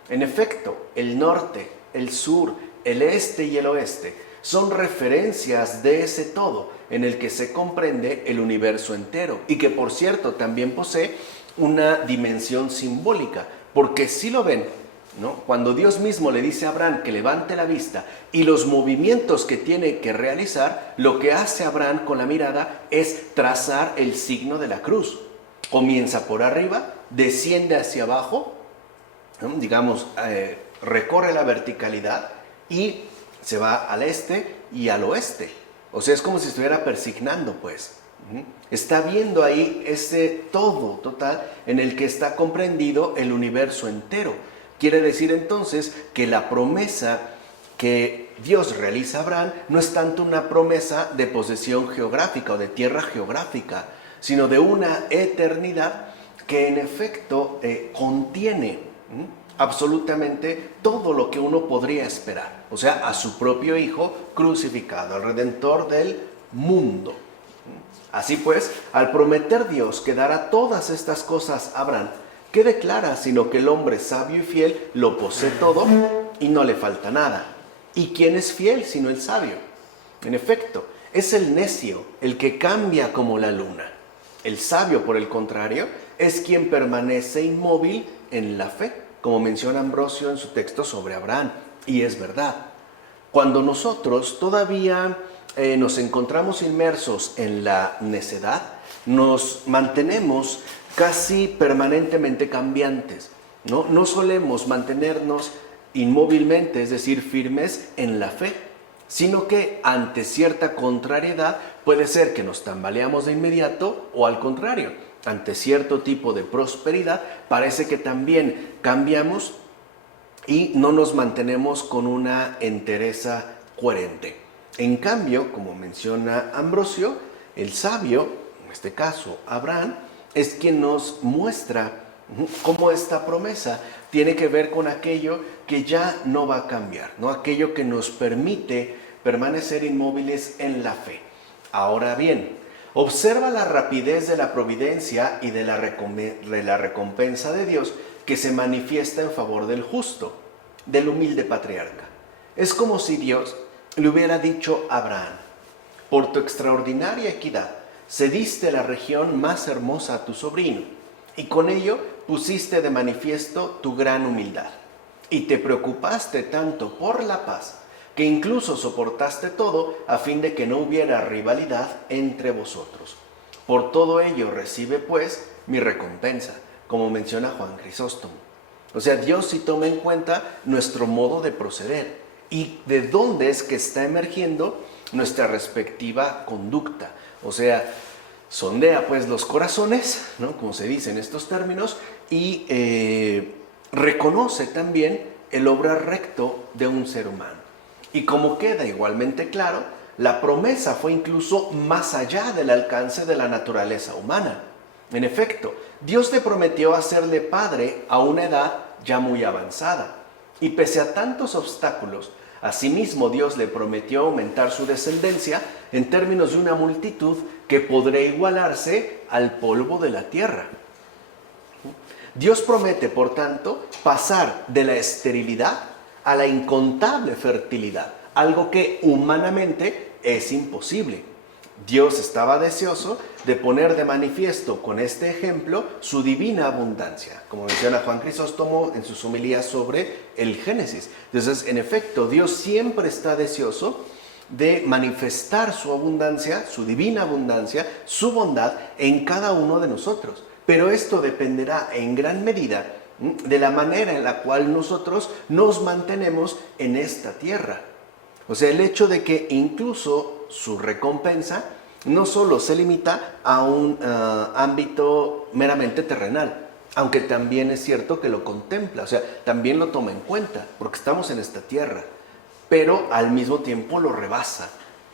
En efecto, el norte, el sur, el este y el oeste son referencias de ese todo en el que se comprende el universo entero y que, por cierto, también posee una dimensión simbólica, porque si lo ven, ¿no?, cuando Dios mismo le dice a Abraham que levante la vista y los movimientos que tiene que realizar, lo que hace Abraham con la mirada es trazar el signo de la cruz. Comienza por arriba, desciende hacia abajo, ¿no?, digamos, recorre la verticalidad y se va al este y al oeste. O sea, es como si estuviera persignando, pues. Está viendo ahí ese todo total en el que está comprendido el universo entero. Quiere decir entonces que la promesa que Dios realiza a Abraham no es tanto una promesa de posesión geográfica o de tierra geográfica, sino de una eternidad que en efecto contiene absolutamente todo lo que uno podría esperar. O sea, a su propio Hijo crucificado, al Redentor del mundo. Así pues, al prometer Dios que dará todas estas cosas a Abraham, ¿qué declara sino que el hombre sabio y fiel lo posee todo y no le falta nada? ¿Y quién es fiel sino el sabio? En efecto, es el necio el que cambia como la luna. El sabio, por el contrario, es quien permanece inmóvil en la fe, como menciona Ambrosio en su texto sobre Abraham. Y es verdad. Cuando nosotros todavía nos encontramos inmersos en la necedad, nos mantenemos casi permanentemente cambiantes. ¿no? No solemos mantenernos inmóvilmente, es decir, firmes en la fe, sino que ante cierta contrariedad puede ser que nos tambaleamos de inmediato o al contrario, ante cierto tipo de prosperidad parece que también cambiamos y no nos mantenemos con una entereza coherente. En cambio, como menciona Ambrosio, el sabio, en este caso Abraham, es quien nos muestra cómo esta promesa tiene que ver con aquello que ya no va a cambiar, ¿no? Aquello que nos permite permanecer inmóviles en la fe. Ahora bien, observa la rapidez de la providencia y de la recompensa de Dios que se manifiesta en favor del justo, del humilde patriarca. Es como si Dios le hubiera dicho a Abraham: por tu extraordinaria equidad, cediste la región más hermosa a tu sobrino, y con ello pusiste de manifiesto tu gran humildad, y te preocupaste tanto por la paz, que incluso soportaste todo a fin de que no hubiera rivalidad entre vosotros. Por todo ello recibe pues mi recompensa, como menciona Juan Crisóstomo. O sea, Dios sí toma en cuenta nuestro modo de proceder y de dónde es que está emergiendo nuestra respectiva conducta. O sea, sondea pues los corazones, ¿no?, como se dice en estos términos, y reconoce también el obrar recto de un ser humano. Y como queda igualmente claro, la promesa fue incluso más allá del alcance de la naturaleza humana. En efecto, Dios le prometió hacerle padre a una edad ya muy avanzada. Y pese a tantos obstáculos, asimismo Dios le prometió aumentar su descendencia en términos de una multitud que podrá igualarse al polvo de la tierra. Dios promete, por tanto, pasar de la esterilidad a la incontable fertilidad, algo que humanamente es imposible. Dios estaba deseoso de poner de manifiesto con este ejemplo su divina abundancia, como menciona Juan Crisóstomo en sus homilías sobre el Génesis. Entonces, en efecto, Dios siempre está deseoso de manifestar su abundancia, su divina abundancia, su bondad en cada uno de nosotros. Pero esto dependerá en gran medida de la manera en la cual nosotros nos mantenemos en esta tierra. O sea, el hecho de que incluso su recompensa no solo se limita a un ámbito meramente terrenal, aunque también es cierto que lo contempla, o sea, también lo toma en cuenta, porque estamos en esta tierra, pero al mismo tiempo lo rebasa.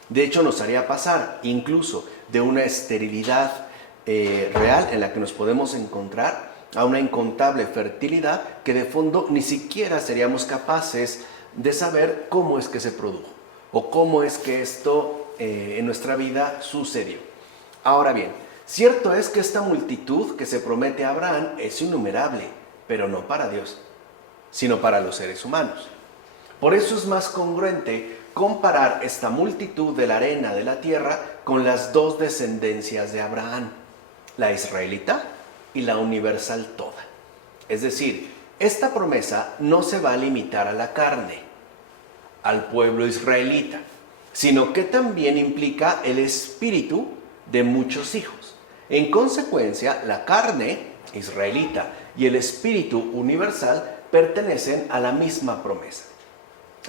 De hecho, nos haría pasar incluso de una esterilidad real en la que nos podemos encontrar a una incontable fertilidad que de fondo ni siquiera seríamos capaces de saber cómo es que se produjo o cómo es que esto en nuestra vida sucedió. Ahora bien, cierto es que esta multitud que se promete a Abraham es innumerable, pero no para Dios, sino para los seres humanos. Por eso es más congruente comparar esta multitud de la arena de la tierra con las dos descendencias de Abraham, la israelita y la universal toda. Es decir, esta promesa no se va a limitar a la carne, al pueblo israelita, sino que también implica el espíritu de muchos hijos. En consecuencia, la carne israelita y el espíritu universal pertenecen a la misma promesa.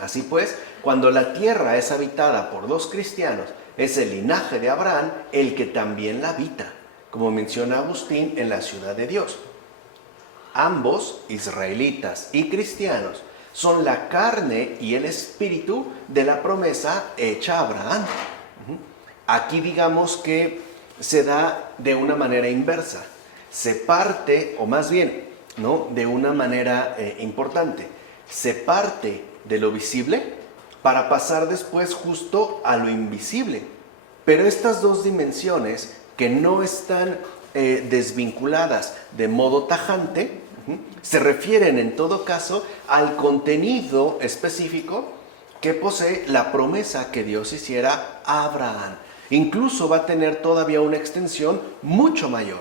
Así pues, cuando la tierra es habitada por dos cristianos, es el linaje de Abraham el que también la habita, como menciona Agustín en La Ciudad de Dios. Ambos, israelitas y cristianos, son la carne y el espíritu de la promesa hecha a Abraham. Aquí digamos que se da de una manera inversa. Se parte, o más bien, ¿no?, de una manera importante. Se parte de lo visible para pasar después justo a lo invisible. Pero estas dos dimensiones que no están desvinculadas de modo tajante, se refieren en todo caso al contenido específico que posee la promesa que Dios hiciera a Abraham. Incluso va a tener todavía una extensión mucho mayor,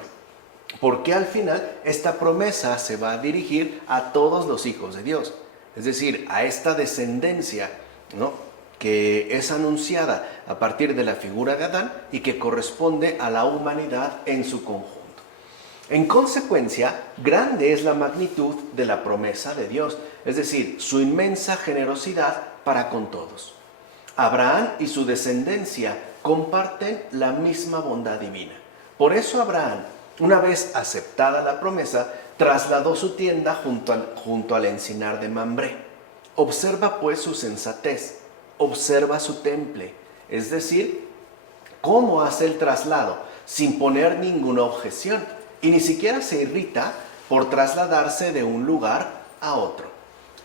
porque al final esta promesa se va a dirigir a todos los hijos de Dios, es decir, a esta descendencia, ¿no?, que es anunciada a partir de la figura de Adán y que corresponde a la humanidad en su conjunto. En consecuencia, grande es la magnitud de la promesa de Dios, es decir, su inmensa generosidad para con todos. Abraham y su descendencia comparten la misma bondad divina. Por eso Abraham, una vez aceptada la promesa, trasladó su tienda junto al encinar de Mambré. Observa pues su sensatez, observa su temple, es decir, cómo hace el traslado sin poner ninguna objeción y ni siquiera se irrita por trasladarse de un lugar a otro.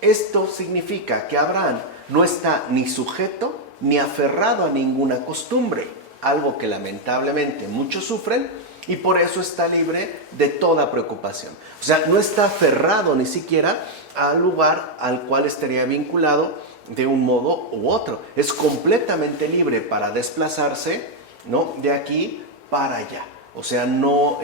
Esto significa que Abraham no está ni sujeto ni aferrado a ninguna costumbre, algo que lamentablemente muchos sufren y por eso está libre de toda preocupación. O sea, no está aferrado ni siquiera al lugar al cual estaría vinculado de un modo u otro. Es completamente libre para desplazarse, ¿no?, de aquí para allá. O sea, no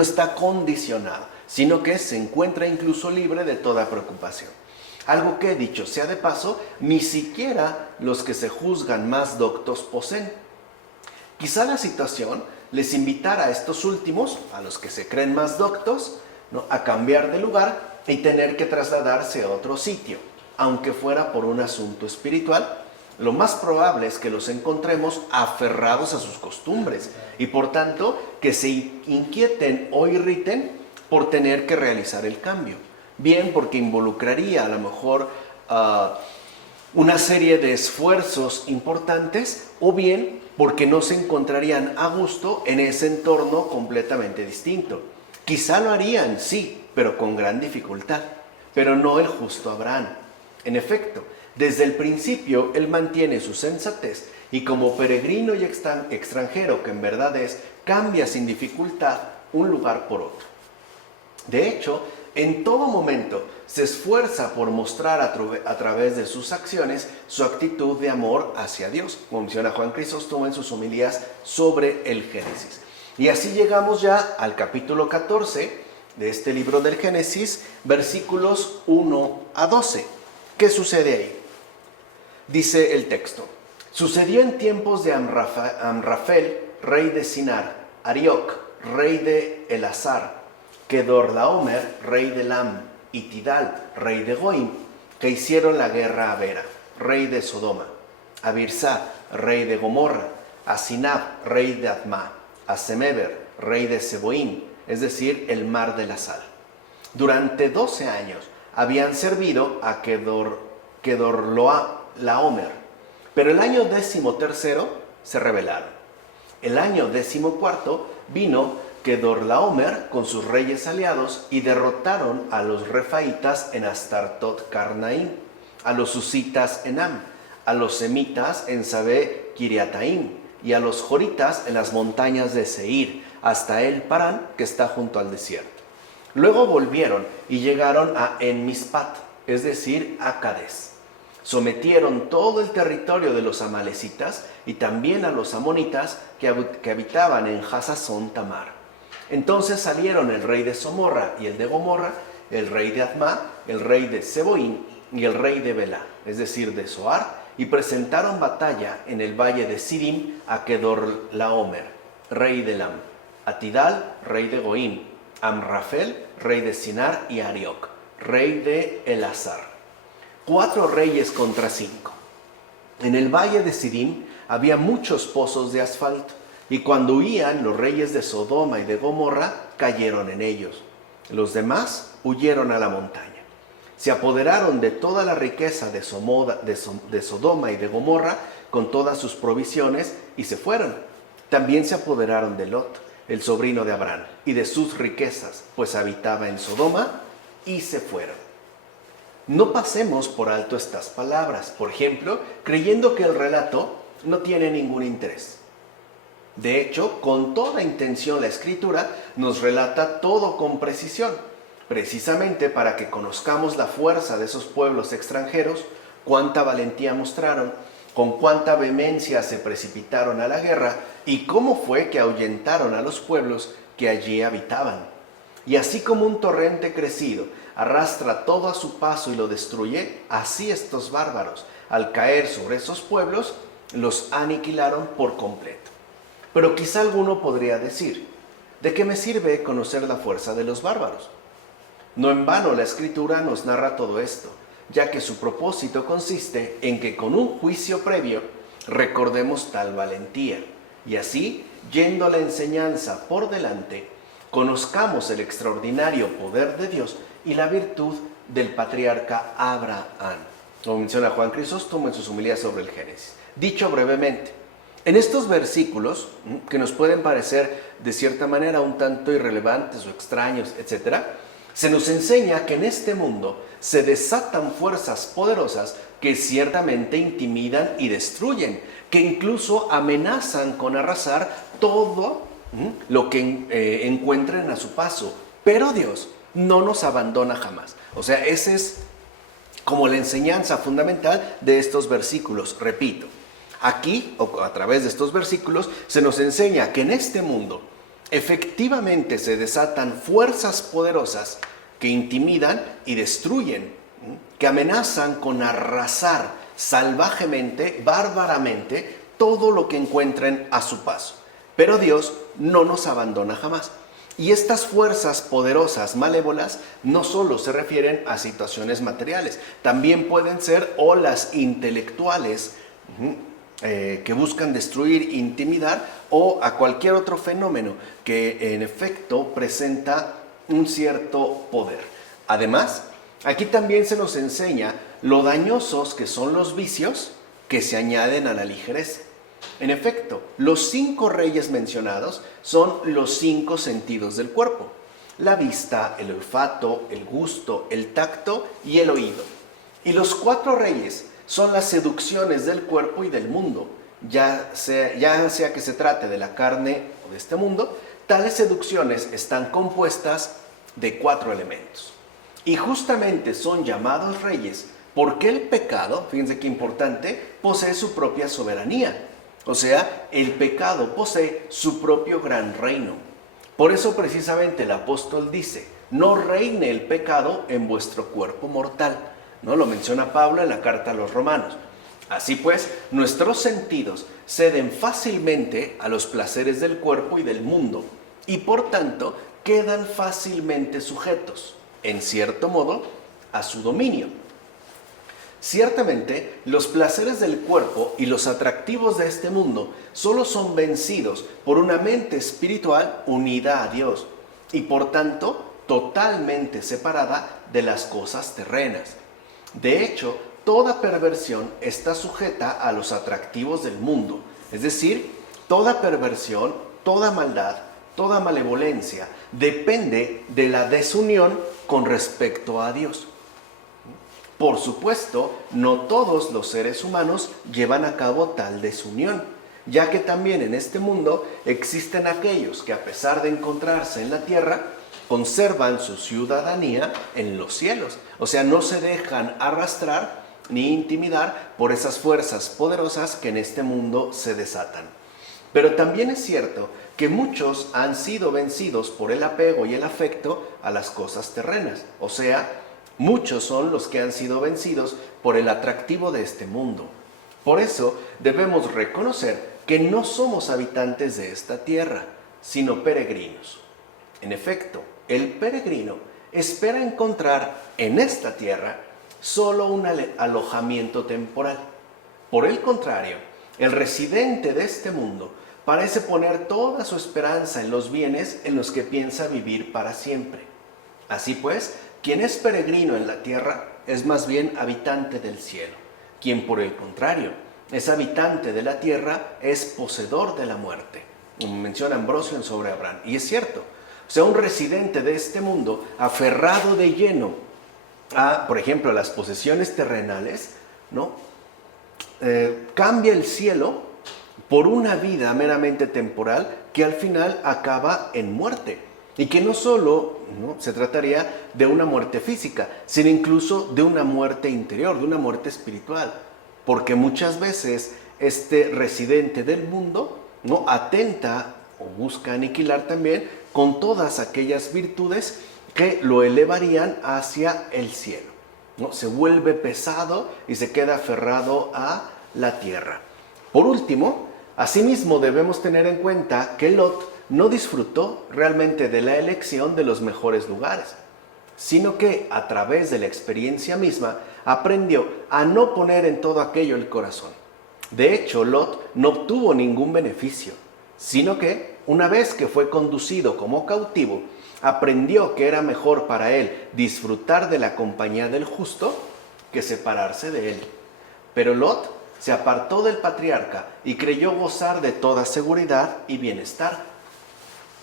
está condicionado, sino que se encuentra incluso libre de toda preocupación. Algo que, dicho sea de paso, ni siquiera los que se juzgan más doctos poseen. Quizá la situación les invitara a estos últimos, a los que se creen más doctos, ¿no?, a cambiar de lugar y tener que trasladarse a otro sitio, aunque fuera por un asunto espiritual. Lo más probable es que los encontremos aferrados a sus costumbres y por tanto que se inquieten o irriten por tener que realizar el cambio. Bien porque involucraría a lo mejor una serie de esfuerzos importantes, o bien porque no se encontrarían a gusto en ese entorno completamente distinto. Quizá lo harían, sí, pero con gran dificultad, pero no el justo Abraham. En efecto, desde el principio él mantiene su sensatez y como peregrino y extranjero que en verdad es, cambia sin dificultad un lugar por otro. De hecho, en todo momento se esfuerza por mostrar a través de sus acciones su actitud de amor hacia Dios, como menciona Juan Crisóstomo en sus homilías sobre el Génesis. Y así llegamos ya al capítulo 14 de este libro del Génesis, versículos 1 a 12. ¿Qué sucede ahí? Dice el texto: sucedió en tiempos de Amrafel, rey de Sinar, Arioc, rey de Elazar, Kedorlaomer, rey de Elam, y Tidal, rey de Goim, que hicieron la guerra a Bera, rey de Sodoma, a Birsá, rey de Gomorra, a Sinab, rey de Adma, a Semeber, rey de Seboim, es decir, el mar de la sal. Durante 12 años habían servido a Kedorlaomer, pero el año 13º se rebelaron. El año 14º vino Kedorlaomer con sus reyes aliados y derrotaron a los refaitas en Astartot Carnaim, a los susitas en Am, a los semitas en Sabé Kiriataim y a los joritas en las montañas de Seir, hasta el Parán, que está junto al desierto. Luego volvieron y llegaron a En-Mispat, es decir, a Cades. Sometieron todo el territorio de los amalecitas y también a los amonitas que habitaban en Hasazón Tamar. Entonces salieron el rey de Somorra y el de Gomorra, el rey de Adma, el rey de Seboim y el rey de Belá, es decir, de Zoar, y presentaron batalla en el valle de Sidim a Kedorlaomer, rey de Elam, a Tidal, rey de Goim, a Amrafel, rey de Sinar, y a Arioc, rey de Elazar. 4 reyes contra 5. En el valle de Sidim había muchos pozos de asfalto, y cuando huían los reyes de Sodoma y de Gomorra, cayeron en ellos. Los demás huyeron a la montaña. Se apoderaron de toda la riqueza de Sodoma y de Gomorra, con todas sus provisiones, y se fueron. También se apoderaron de Lot, el sobrino de Abraham, y de sus riquezas, pues habitaba en Sodoma, y se fueron. No pasemos por alto estas palabras, por ejemplo, creyendo que el relato no tiene ningún interés. De hecho, con toda intención la Escritura nos relata todo con precisión, precisamente para que conozcamos la fuerza de esos pueblos extranjeros, cuánta valentía mostraron, con cuánta vehemencia se precipitaron a la guerra y cómo fue que ahuyentaron a los pueblos que allí habitaban. Y así como un torrente crecido arrastra todo a su paso y lo destruye, así estos bárbaros, al caer sobre esos pueblos, los aniquilaron por completo. Pero quizá alguno podría decir: ¿de qué me sirve conocer la fuerza de los bárbaros? No en vano la Escritura nos narra todo esto, ya que su propósito consiste en que con un juicio previo recordemos tal valentía, y así, yendo a la enseñanza por delante, conozcamos el extraordinario poder de Dios y la virtud del patriarca Abraham, como menciona Juan Crisóstomo en sus homilías sobre el Génesis. Dicho brevemente, en estos versículos, que nos pueden parecer de cierta manera un tanto irrelevantes o extraños, etc., se nos enseña que en este mundo se desatan fuerzas poderosas que ciertamente intimidan y destruyen, que incluso amenazan con arrasar todo lo que encuentren a su paso. Pero Dios no nos abandona jamás. O sea, esa es como la enseñanza fundamental de estos versículos. Repito, aquí, o a través de estos versículos, se nos enseña que en este mundo efectivamente se desatan fuerzas poderosas que intimidan y destruyen, que amenazan con arrasar salvajemente, bárbaramente, todo lo que encuentren a su paso. Pero Dios no nos abandona jamás. Y estas fuerzas poderosas, malévolas, no solo se refieren a situaciones materiales, también pueden ser olas intelectuales que buscan destruir, intimidar, o a cualquier otro fenómeno que en efecto presenta un cierto poder. Además, aquí también se nos enseña lo dañosos que son los vicios que se añaden a la ligereza. En efecto, los 5 reyes mencionados son los 5 sentidos del cuerpo: la vista, el olfato, el gusto, el tacto y el oído. Y los 4 reyes son las seducciones del cuerpo y del mundo, ya sea que se trate de la carne o de este mundo. Tales seducciones están compuestas de 4 elementos. Y justamente son llamados reyes porque el pecado, fíjense qué importante, posee su propia soberanía. O sea, el pecado posee su propio gran reino. Por eso precisamente el apóstol dice: no reine el pecado en vuestro cuerpo mortal. ¿No? Lo menciona Pablo en la carta a los Romanos. Así pues, nuestros sentidos ceden fácilmente a los placeres del cuerpo y del mundo, y por tanto quedan fácilmente sujetos, en cierto modo, a su dominio. Ciertamente, los placeres del cuerpo y los atractivos de este mundo solo son vencidos por una mente espiritual unida a Dios y por tanto totalmente separada de las cosas terrenas. De hecho, toda perversión está sujeta a los atractivos del mundo, es decir, toda perversión, toda maldad, toda malevolencia depende de la desunión con respecto a Dios. Por supuesto, no todos los seres humanos llevan a cabo tal desunión, ya que también en este mundo existen aquellos que, a pesar de encontrarse en la tierra, conservan su ciudadanía en los cielos. O sea, no se dejan arrastrar ni intimidar por esas fuerzas poderosas que en este mundo se desatan. Pero también es cierto que muchos han sido vencidos por el apego y el afecto a las cosas terrenas. O sea, muchos son los que han sido vencidos por el atractivo de este mundo. Por eso debemos reconocer que no somos habitantes de esta tierra, sino peregrinos. En efecto, el peregrino espera encontrar en esta tierra solo un alojamiento temporal. Por el contrario, el residente de este mundo parece poner toda su esperanza en los bienes en los que piensa vivir para siempre. Así pues, quien es peregrino en la tierra es más bien habitante del cielo. Quien, por el contrario, es habitante de la tierra es poseedor de la muerte, como menciona Ambrosio en Sobre Abraham. Y es cierto, o sea, un residente de este mundo aferrado de lleno a, por ejemplo, a las posesiones terrenales, ¿no? Cambia el cielo por una vida meramente temporal que al final acaba en muerte. Y que no solo se trataría de una muerte física, sino incluso de una muerte interior, de una muerte espiritual. Porque muchas veces este residente del mundo atenta o busca aniquilar también con todas aquellas virtudes que lo elevarían hacia el cielo. Se vuelve pesado y se queda aferrado a la tierra. Por último, asimismo debemos tener en cuenta que Lot no disfrutó realmente de la elección de los mejores lugares, sino que a través de la experiencia misma aprendió a no poner en todo aquello el corazón. De hecho, Lot no obtuvo ningún beneficio, sino que, una vez que fue conducido como cautivo, aprendió que era mejor para él disfrutar de la compañía del justo que separarse de él. Pero Lot se apartó del patriarca y creyó gozar de toda seguridad y bienestar.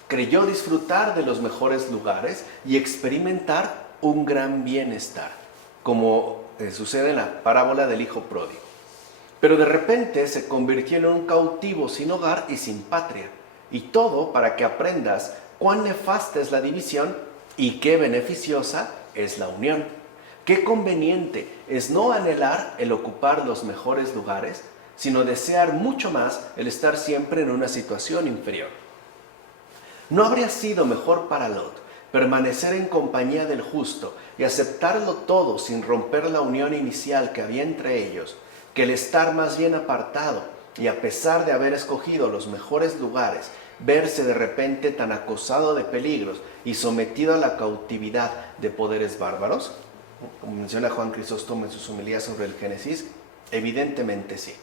Creyó disfrutar de los mejores lugares y experimentar un gran bienestar, como sucede en la parábola del hijo pródigo. Pero de repente se convirtió en un cautivo sin hogar y sin patria. Y todo para que aprendas cuán nefasta es la división y qué beneficiosa es la unión. Qué conveniente es no anhelar el ocupar los mejores lugares, sino desear mucho más el estar siempre en una situación inferior. ¿No habría sido mejor para Lot permanecer en compañía del justo y aceptarlo todo sin romper la unión inicial que había entre ellos, que el estar más bien apartado y a pesar de haber escogido los mejores lugares, verse de repente tan acosado de peligros y sometido a la cautividad de poderes bárbaros? Como menciona Juan Crisóstomo en sus homilías sobre el Génesis, evidentemente sí.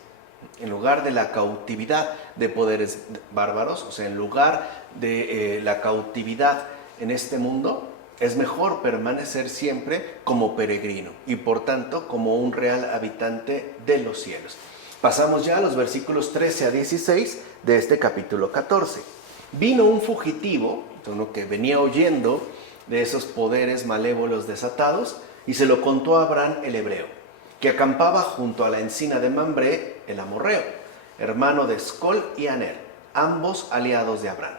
En lugar de la cautividad de poderes bárbaros, o sea, en lugar de la cautividad en este mundo, es mejor permanecer siempre como peregrino y por tanto como un real habitante de los cielos. Pasamos ya a los versículos 13 a 16 de este capítulo 14. Vino un fugitivo, uno que venía huyendo de esos poderes malévolos desatados, y se lo contó a Abraham el hebreo, que acampaba junto a la encina de Mambré, el amorreo, hermano de Escol y Aner, ambos aliados de Abraham.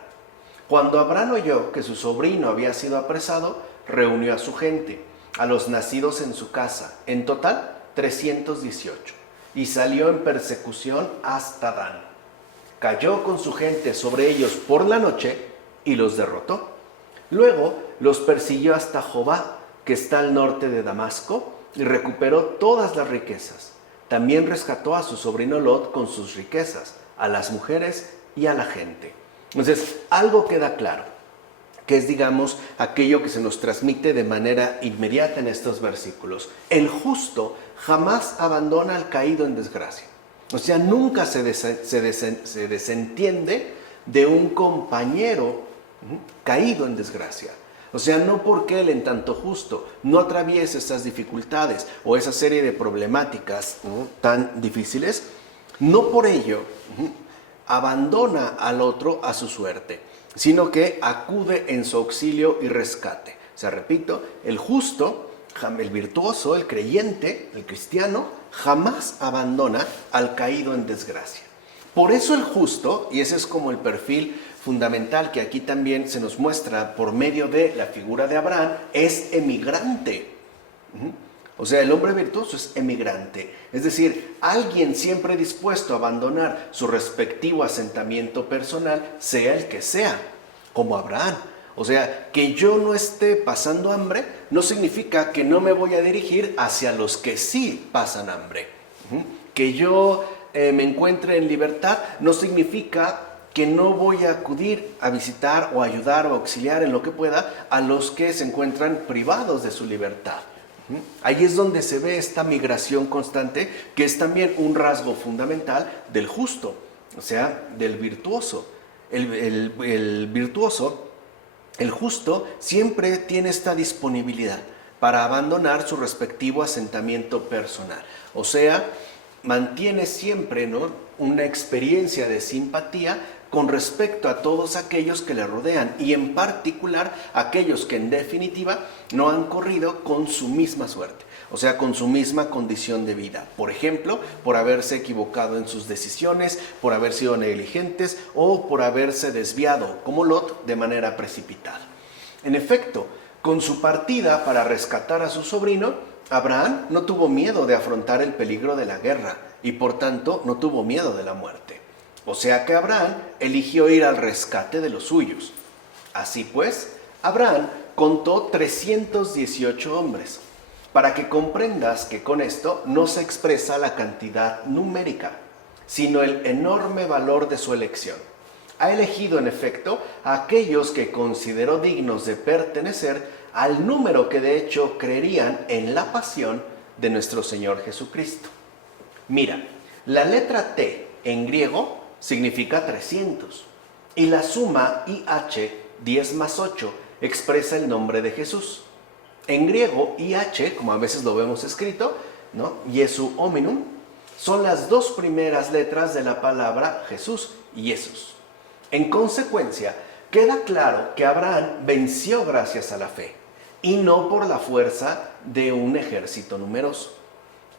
Cuando Abraham oyó que su sobrino había sido apresado, reunió a su gente, a los nacidos en su casa, en total 318, y salió en persecución hasta Dan. Cayó con su gente sobre ellos por la noche y los derrotó. Luego los persiguió hasta Jobá, que está al norte de Damasco, y recuperó todas las riquezas. También rescató a su sobrino Lot con sus riquezas, a las mujeres y a la gente. Entonces, algo queda claro, que es, digamos, aquello que se nos transmite de manera inmediata en estos versículos. El justo jamás abandona al caído en desgracia. O sea, nunca se desentiende de un compañero caído en desgracia. O sea, no porque él en tanto justo no atraviese estas dificultades o esa serie de problemáticas tan difíciles, no por ello abandona al otro a su suerte, sino que acude en su auxilio y rescate. O sea, repito, el justo, el virtuoso, el creyente, el cristiano, jamás abandona al caído en desgracia. Por eso el justo, y ese es como el perfil fundamental que aquí también se nos muestra por medio de la figura de Abraham, es emigrante. O sea, el hombre virtuoso es emigrante, es decir, alguien siempre dispuesto a abandonar su respectivo asentamiento personal, sea el que sea, como Abraham. O sea, que yo no esté pasando hambre no significa que no me voy a dirigir hacia los que sí pasan hambre. Que yo me encuentre en libertad no significa que no voy a acudir a visitar o ayudar o auxiliar en lo que pueda a los que se encuentran privados de su libertad. Ahí es donde se ve esta migración constante, que es también un rasgo fundamental del justo, o sea, del virtuoso. El virtuoso, el justo, siempre tiene esta disponibilidad para abandonar su respectivo asentamiento personal. O sea, mantiene siempre, ¿no?, una experiencia de simpatía con respecto a todos aquellos que le rodean y en particular aquellos que en definitiva no han corrido con su misma suerte, o sea, con su misma condición de vida. Por ejemplo, por haberse equivocado en sus decisiones, por haber sido negligentes o por haberse desviado, como Lot, de manera precipitada. En efecto, con su partida para rescatar a su sobrino, Abraham no tuvo miedo de afrontar el peligro de la guerra y por tanto no tuvo miedo de la muerte. O sea que Abraham eligió ir al rescate de los suyos. Así pues, Abraham contó 318 hombres, para que comprendas que con esto no se expresa la cantidad numérica, sino el enorme valor de su elección. Ha elegido en efecto a aquellos que consideró dignos de pertenecer al número que de hecho creerían en la pasión de nuestro Señor Jesucristo. Mira, la letra T en griego significa 300 y la suma IH, 10 más 8, expresa el nombre de Jesús. En griego, IH, como a veces lo vemos escrito, ¿no? Jesu hominum, son las dos primeras letras de la palabra Jesús, Jesús. En consecuencia, queda claro que Abraham venció gracias a la fe y no por la fuerza de un ejército numeroso.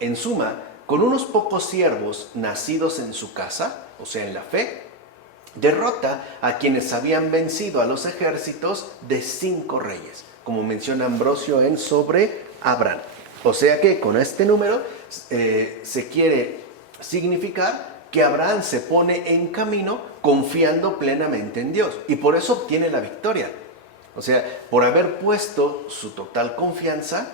En suma, con unos pocos siervos nacidos en su casa, o sea, en la fe, derrota a quienes habían vencido a los ejércitos de 5 reyes, como menciona Ambrosio en Sobre Abraham. O sea que con este número se quiere significar que Abraham se pone en camino confiando plenamente en Dios y por eso obtiene la victoria. O sea, por haber puesto su total confianza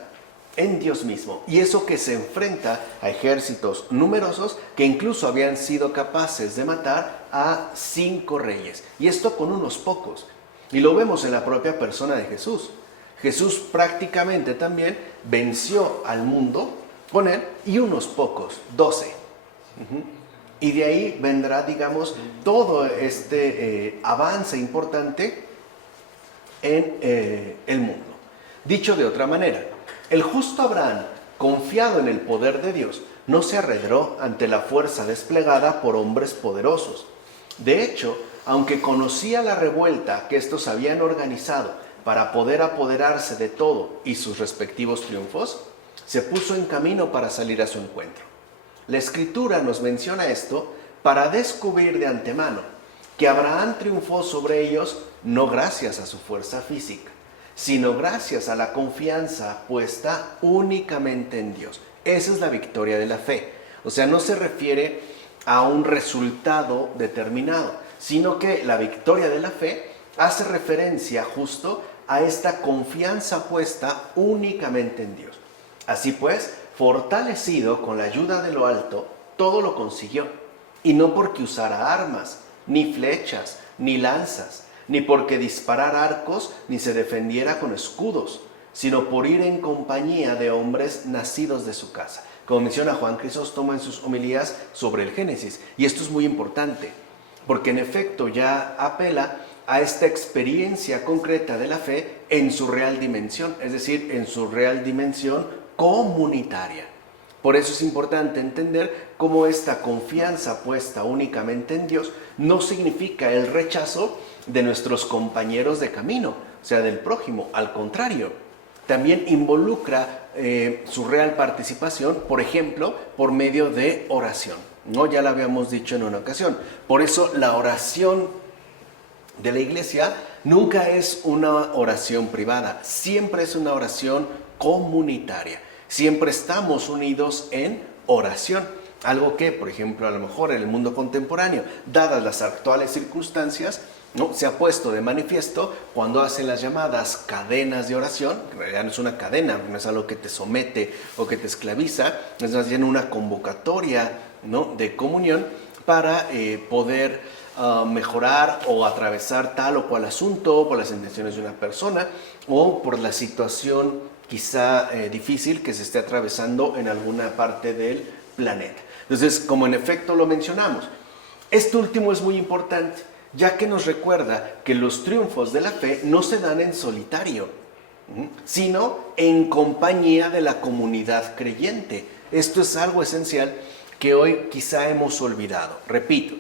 en Dios mismo. Y eso que se enfrenta a ejércitos numerosos que incluso habían sido capaces de matar a 5 reyes. Y esto con unos pocos. Y lo vemos en la propia persona de Jesús. Jesús prácticamente también venció al mundo con él y unos pocos, 12. Y de ahí vendrá, digamos, todo este avance importante en el mundo. Dicho de otra manera, el justo Abraham, confiado en el poder de Dios, no se arredró ante la fuerza desplegada por hombres poderosos. De hecho, aunque conocía la revuelta que estos habían organizado para poder apoderarse de todo y sus respectivos triunfos, se puso en camino para salir a su encuentro. La Escritura nos menciona esto para descubrir de antemano que Abraham triunfó sobre ellos no gracias a su fuerza física, sino gracias a la confianza puesta únicamente en Dios. Esa es la victoria de la fe. O sea, no se refiere a un resultado determinado, sino que la victoria de la fe hace referencia justo a esta confianza puesta únicamente en Dios. Así pues, fortalecido con la ayuda de lo alto, todo lo consiguió. Y no porque usara armas, ni flechas, ni lanzas, ni porque disparara arcos, ni se defendiera con escudos, sino por ir en compañía de hombres nacidos de su casa. Como menciona Juan Crisóstomo en sus homilías sobre el Génesis. Y esto es muy importante, porque en efecto ya apela a esta experiencia concreta de la fe en su real dimensión, es decir, en su real dimensión comunitaria. Por eso es importante entender cómo esta confianza puesta únicamente en Dios no significa el rechazo de nuestros compañeros de camino, o sea, del prójimo. Al contrario, también involucra su real participación, por ejemplo, por medio de oración, ¿no? Ya lo habíamos dicho en una ocasión. Por eso la oración de la iglesia nunca es una oración privada, siempre es una oración comunitaria. Siempre estamos unidos en oración. Algo que, por ejemplo, a lo mejor en el mundo contemporáneo, dadas las actuales circunstancias, ¿no?, se ha puesto de manifiesto cuando hacen las llamadas cadenas de oración. En realidad no es una cadena, no es algo que te somete o que te esclaviza, es más bien una convocatoria, ¿no?, de comunión para poder mejorar o atravesar tal o cual asunto por las intenciones de una persona o por la situación quizá difícil que se esté atravesando en alguna parte del planeta. Entonces, como en efecto lo mencionamos, esto último es muy importante, ya que nos recuerda que los triunfos de la fe no se dan en solitario, sino en compañía de la comunidad creyente. Esto es algo esencial que hoy quizá hemos olvidado. Repito,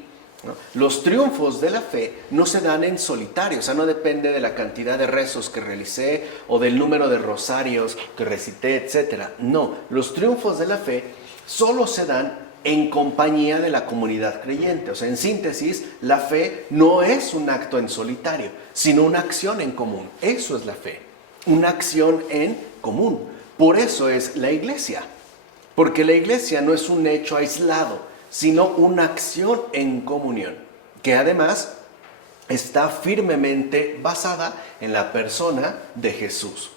¿no?, los triunfos de la fe no se dan en solitario, o sea, no depende de la cantidad de rezos que realicé o del número de rosarios que recité, etc. No, los triunfos de la fe solo se dan en compañía de la comunidad creyente. O sea, en síntesis, la fe no es un acto en solitario, sino una acción en común. Eso es la fe, una acción en común. Por eso es la iglesia, porque la iglesia no es un hecho aislado, sino una acción en comunión, que además está firmemente basada en la persona de Jesús,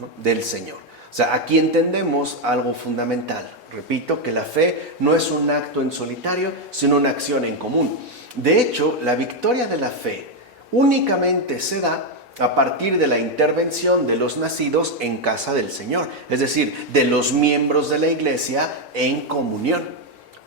¿no?, del Señor. O sea, aquí entendemos algo fundamental. Repito, que la fe no es un acto en solitario, sino una acción en común. De hecho, la victoria de la fe únicamente se da a partir de la intervención de los nacidos en casa del Señor, es decir, de los miembros de la iglesia en comunión.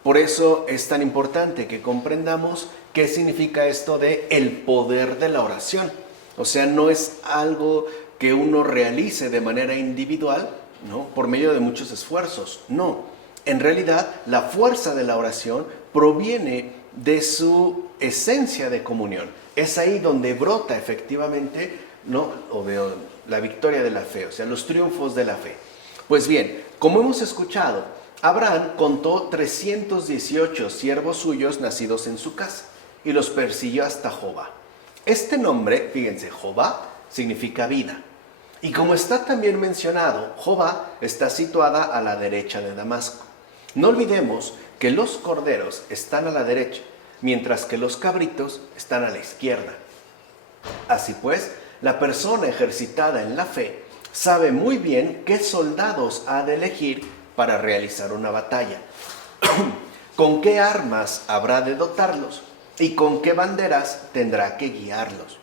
Por eso es tan importante que comprendamos qué significa esto de el poder de la oración. O sea, no es algo que uno realice de manera individual, ¿no?, por medio de muchos esfuerzos. No, en realidad la fuerza de la oración proviene de su esencia de comunión. Es ahí donde brota efectivamente, ¿no?, o de la victoria de la fe, o sea, los triunfos de la fe. Pues bien, como hemos escuchado, Abraham contó 318 siervos suyos nacidos en su casa y los persiguió hasta Jobá. Este nombre, fíjense, Jobá significa vida. Y como está también mencionado, Jobá está situada a la derecha de Damasco. No olvidemos que los corderos están a la derecha, mientras que los cabritos están a la izquierda. Así pues, la persona ejercitada en la fe sabe muy bien qué soldados ha de elegir para realizar una batalla, con qué armas habrá de dotarlos y con qué banderas tendrá que guiarlos.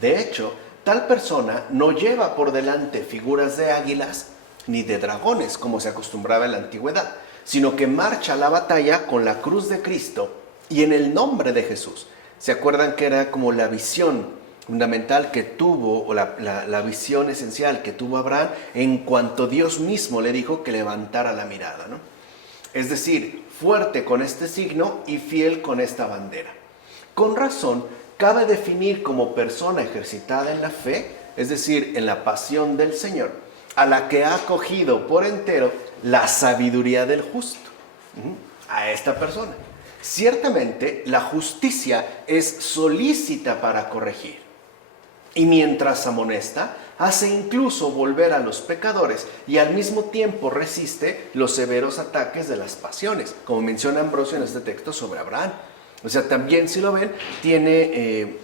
De hecho, tal persona no lleva por delante figuras de águilas ni de dragones, como se acostumbraba en la antigüedad, sino que marcha a la batalla con la cruz de Cristo y en el nombre de Jesús. ¿Se acuerdan que era como la visión fundamental que tuvo, o la visión esencial que tuvo Abraham en cuanto Dios mismo le dijo que levantara la mirada, ¿no? Es decir, fuerte con este signo y fiel con esta bandera. Con razón, cabe definir como persona ejercitada en la fe, es decir, en la pasión del Señor, a la que ha acogido por entero la sabiduría del justo. A esta persona. Ciertamente, la justicia es solícita para corregir. Y mientras amonesta, hace incluso volver a los pecadores y al mismo tiempo resiste los severos ataques de las pasiones, como menciona Ambrosio en este texto sobre Abraham. O sea, también, si lo ven, tiene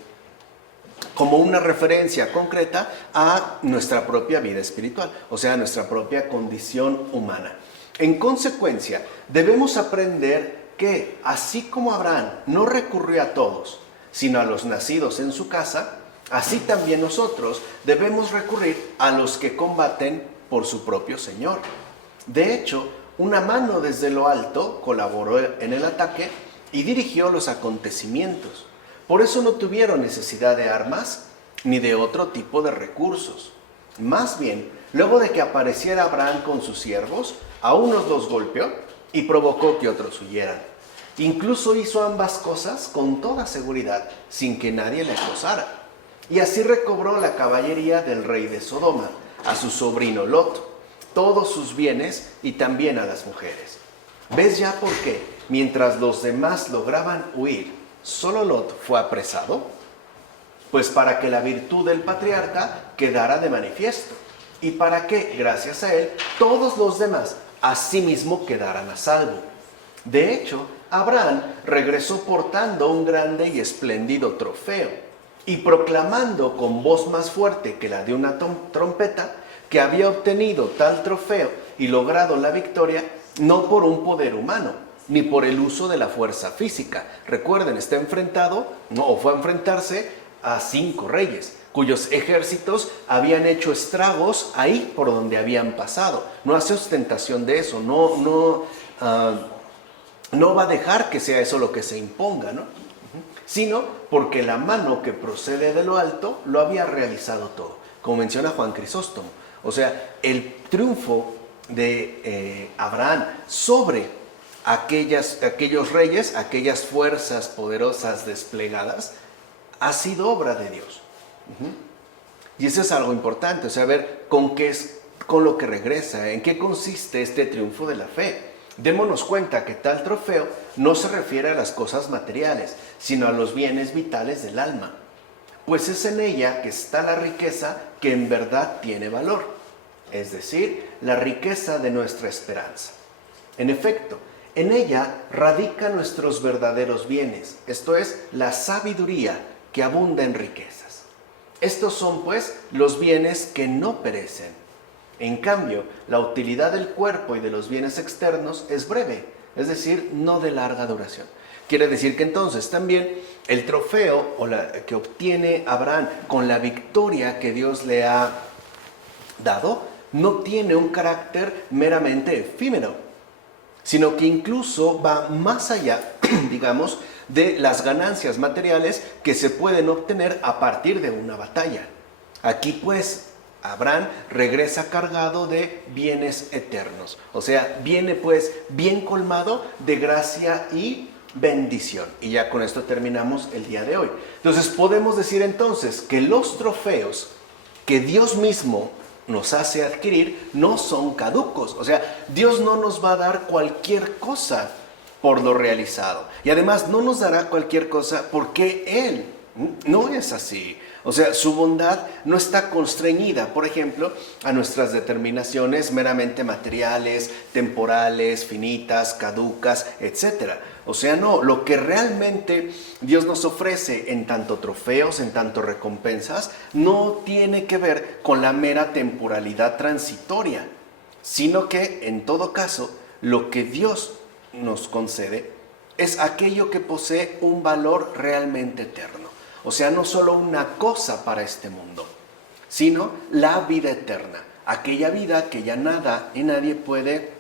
como una referencia concreta a nuestra propia vida espiritual, o sea, a nuestra propia condición humana. En consecuencia, debemos aprender que, así como Abraham no recurrió a todos, sino a los nacidos en su casa, así también nosotros debemos recurrir a los que combaten por su propio Señor. De hecho, una mano desde lo alto colaboró en el ataque y dirigió los acontecimientos. Por eso no tuvieron necesidad de armas ni de otro tipo de recursos. Más bien, luego de que apareciera Abraham con sus siervos, a unos los golpeó y provocó que otros huyeran. Incluso hizo ambas cosas con toda seguridad, sin que nadie le acosara. Y así recobró la caballería del rey de Sodoma, a su sobrino Lot, todos sus bienes y también a las mujeres. ¿Ves ya por qué, mientras los demás lograban huir, solo Lot fue apresado? Pues para que la virtud del patriarca quedara de manifiesto, y para que, gracias a él, todos los demás asimismo quedaran a salvo. De hecho, Abraham regresó portando un grande y espléndido trofeo, y proclamando con voz más fuerte que la de una trompeta, que había obtenido tal trofeo y logrado la victoria, no por un poder humano, ni por el uso de la fuerza física. Recuerden, está enfrentado, o fue a enfrentarse a 5 reyes, cuyos ejércitos habían hecho estragos ahí por donde habían pasado. No hace ostentación de eso, no va a dejar que sea eso lo que se imponga, ¿no? Sino porque la mano que procede de lo alto lo había realizado todo, como menciona Juan Crisóstomo. O sea, el triunfo de Abraham sobre aquellos reyes, aquellas fuerzas poderosas desplegadas, ha sido obra de Dios. Y eso es algo importante, o sea, ver con lo que regresa, en qué consiste este triunfo de la fe. Démonos cuenta que tal trofeo no se refiere a las cosas materiales, sino a los bienes vitales del alma, pues es en ella que está la riqueza que en verdad tiene valor, es decir, la riqueza de nuestra esperanza. En efecto, en ella radican nuestros verdaderos bienes, esto es, la sabiduría que abunda en riquezas. Estos son, pues, los bienes que no perecen. En cambio, la utilidad del cuerpo y de los bienes externos es breve, es decir, no de larga duración. Quiere decir que entonces también el trofeo que obtiene Abraham con la victoria que Dios le ha dado no tiene un carácter meramente efímero, sino que incluso va más allá, digamos, de las ganancias materiales que se pueden obtener a partir de una batalla. Aquí pues Abraham regresa cargado de bienes eternos, o sea, viene pues bien colmado de gracia y bendición. Y ya con esto terminamos el día de hoy. Entonces podemos decir entonces que los trofeos que Dios mismo nos hace adquirir no son caducos. O sea, Dios no nos va a dar cualquier cosa por lo realizado. Y además no nos dará cualquier cosa porque Él no es así. O sea, su bondad no está constreñida, por ejemplo, a nuestras determinaciones meramente materiales, temporales, finitas, caducas, etc. O sea, no, lo que realmente Dios nos ofrece en tanto trofeos, en tanto recompensas, no tiene que ver con la mera temporalidad transitoria, sino que, en todo caso, lo que Dios nos concede es aquello que posee un valor realmente eterno. O sea, no solo una cosa para este mundo, sino la vida eterna. Aquella vida que ya nada y nadie puede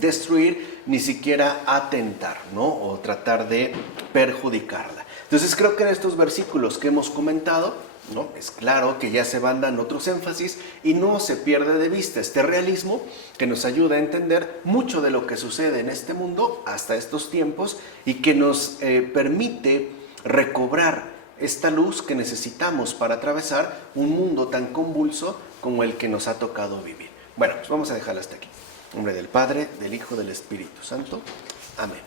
destruir, ni siquiera atentar, ¿no? O tratar de perjudicarla. Entonces creo que en estos versículos que hemos comentado, ¿no? Es claro que ya se van dando otros énfasis y no se pierde de vista este realismo que nos ayuda a entender mucho de lo que sucede en este mundo hasta estos tiempos y que nos permite recobrar esta luz que necesitamos para atravesar un mundo tan convulso como el que nos ha tocado vivir. Bueno, pues vamos a dejarlo hasta aquí. En nombre del Padre, del Hijo, del Espíritu Santo. Amén.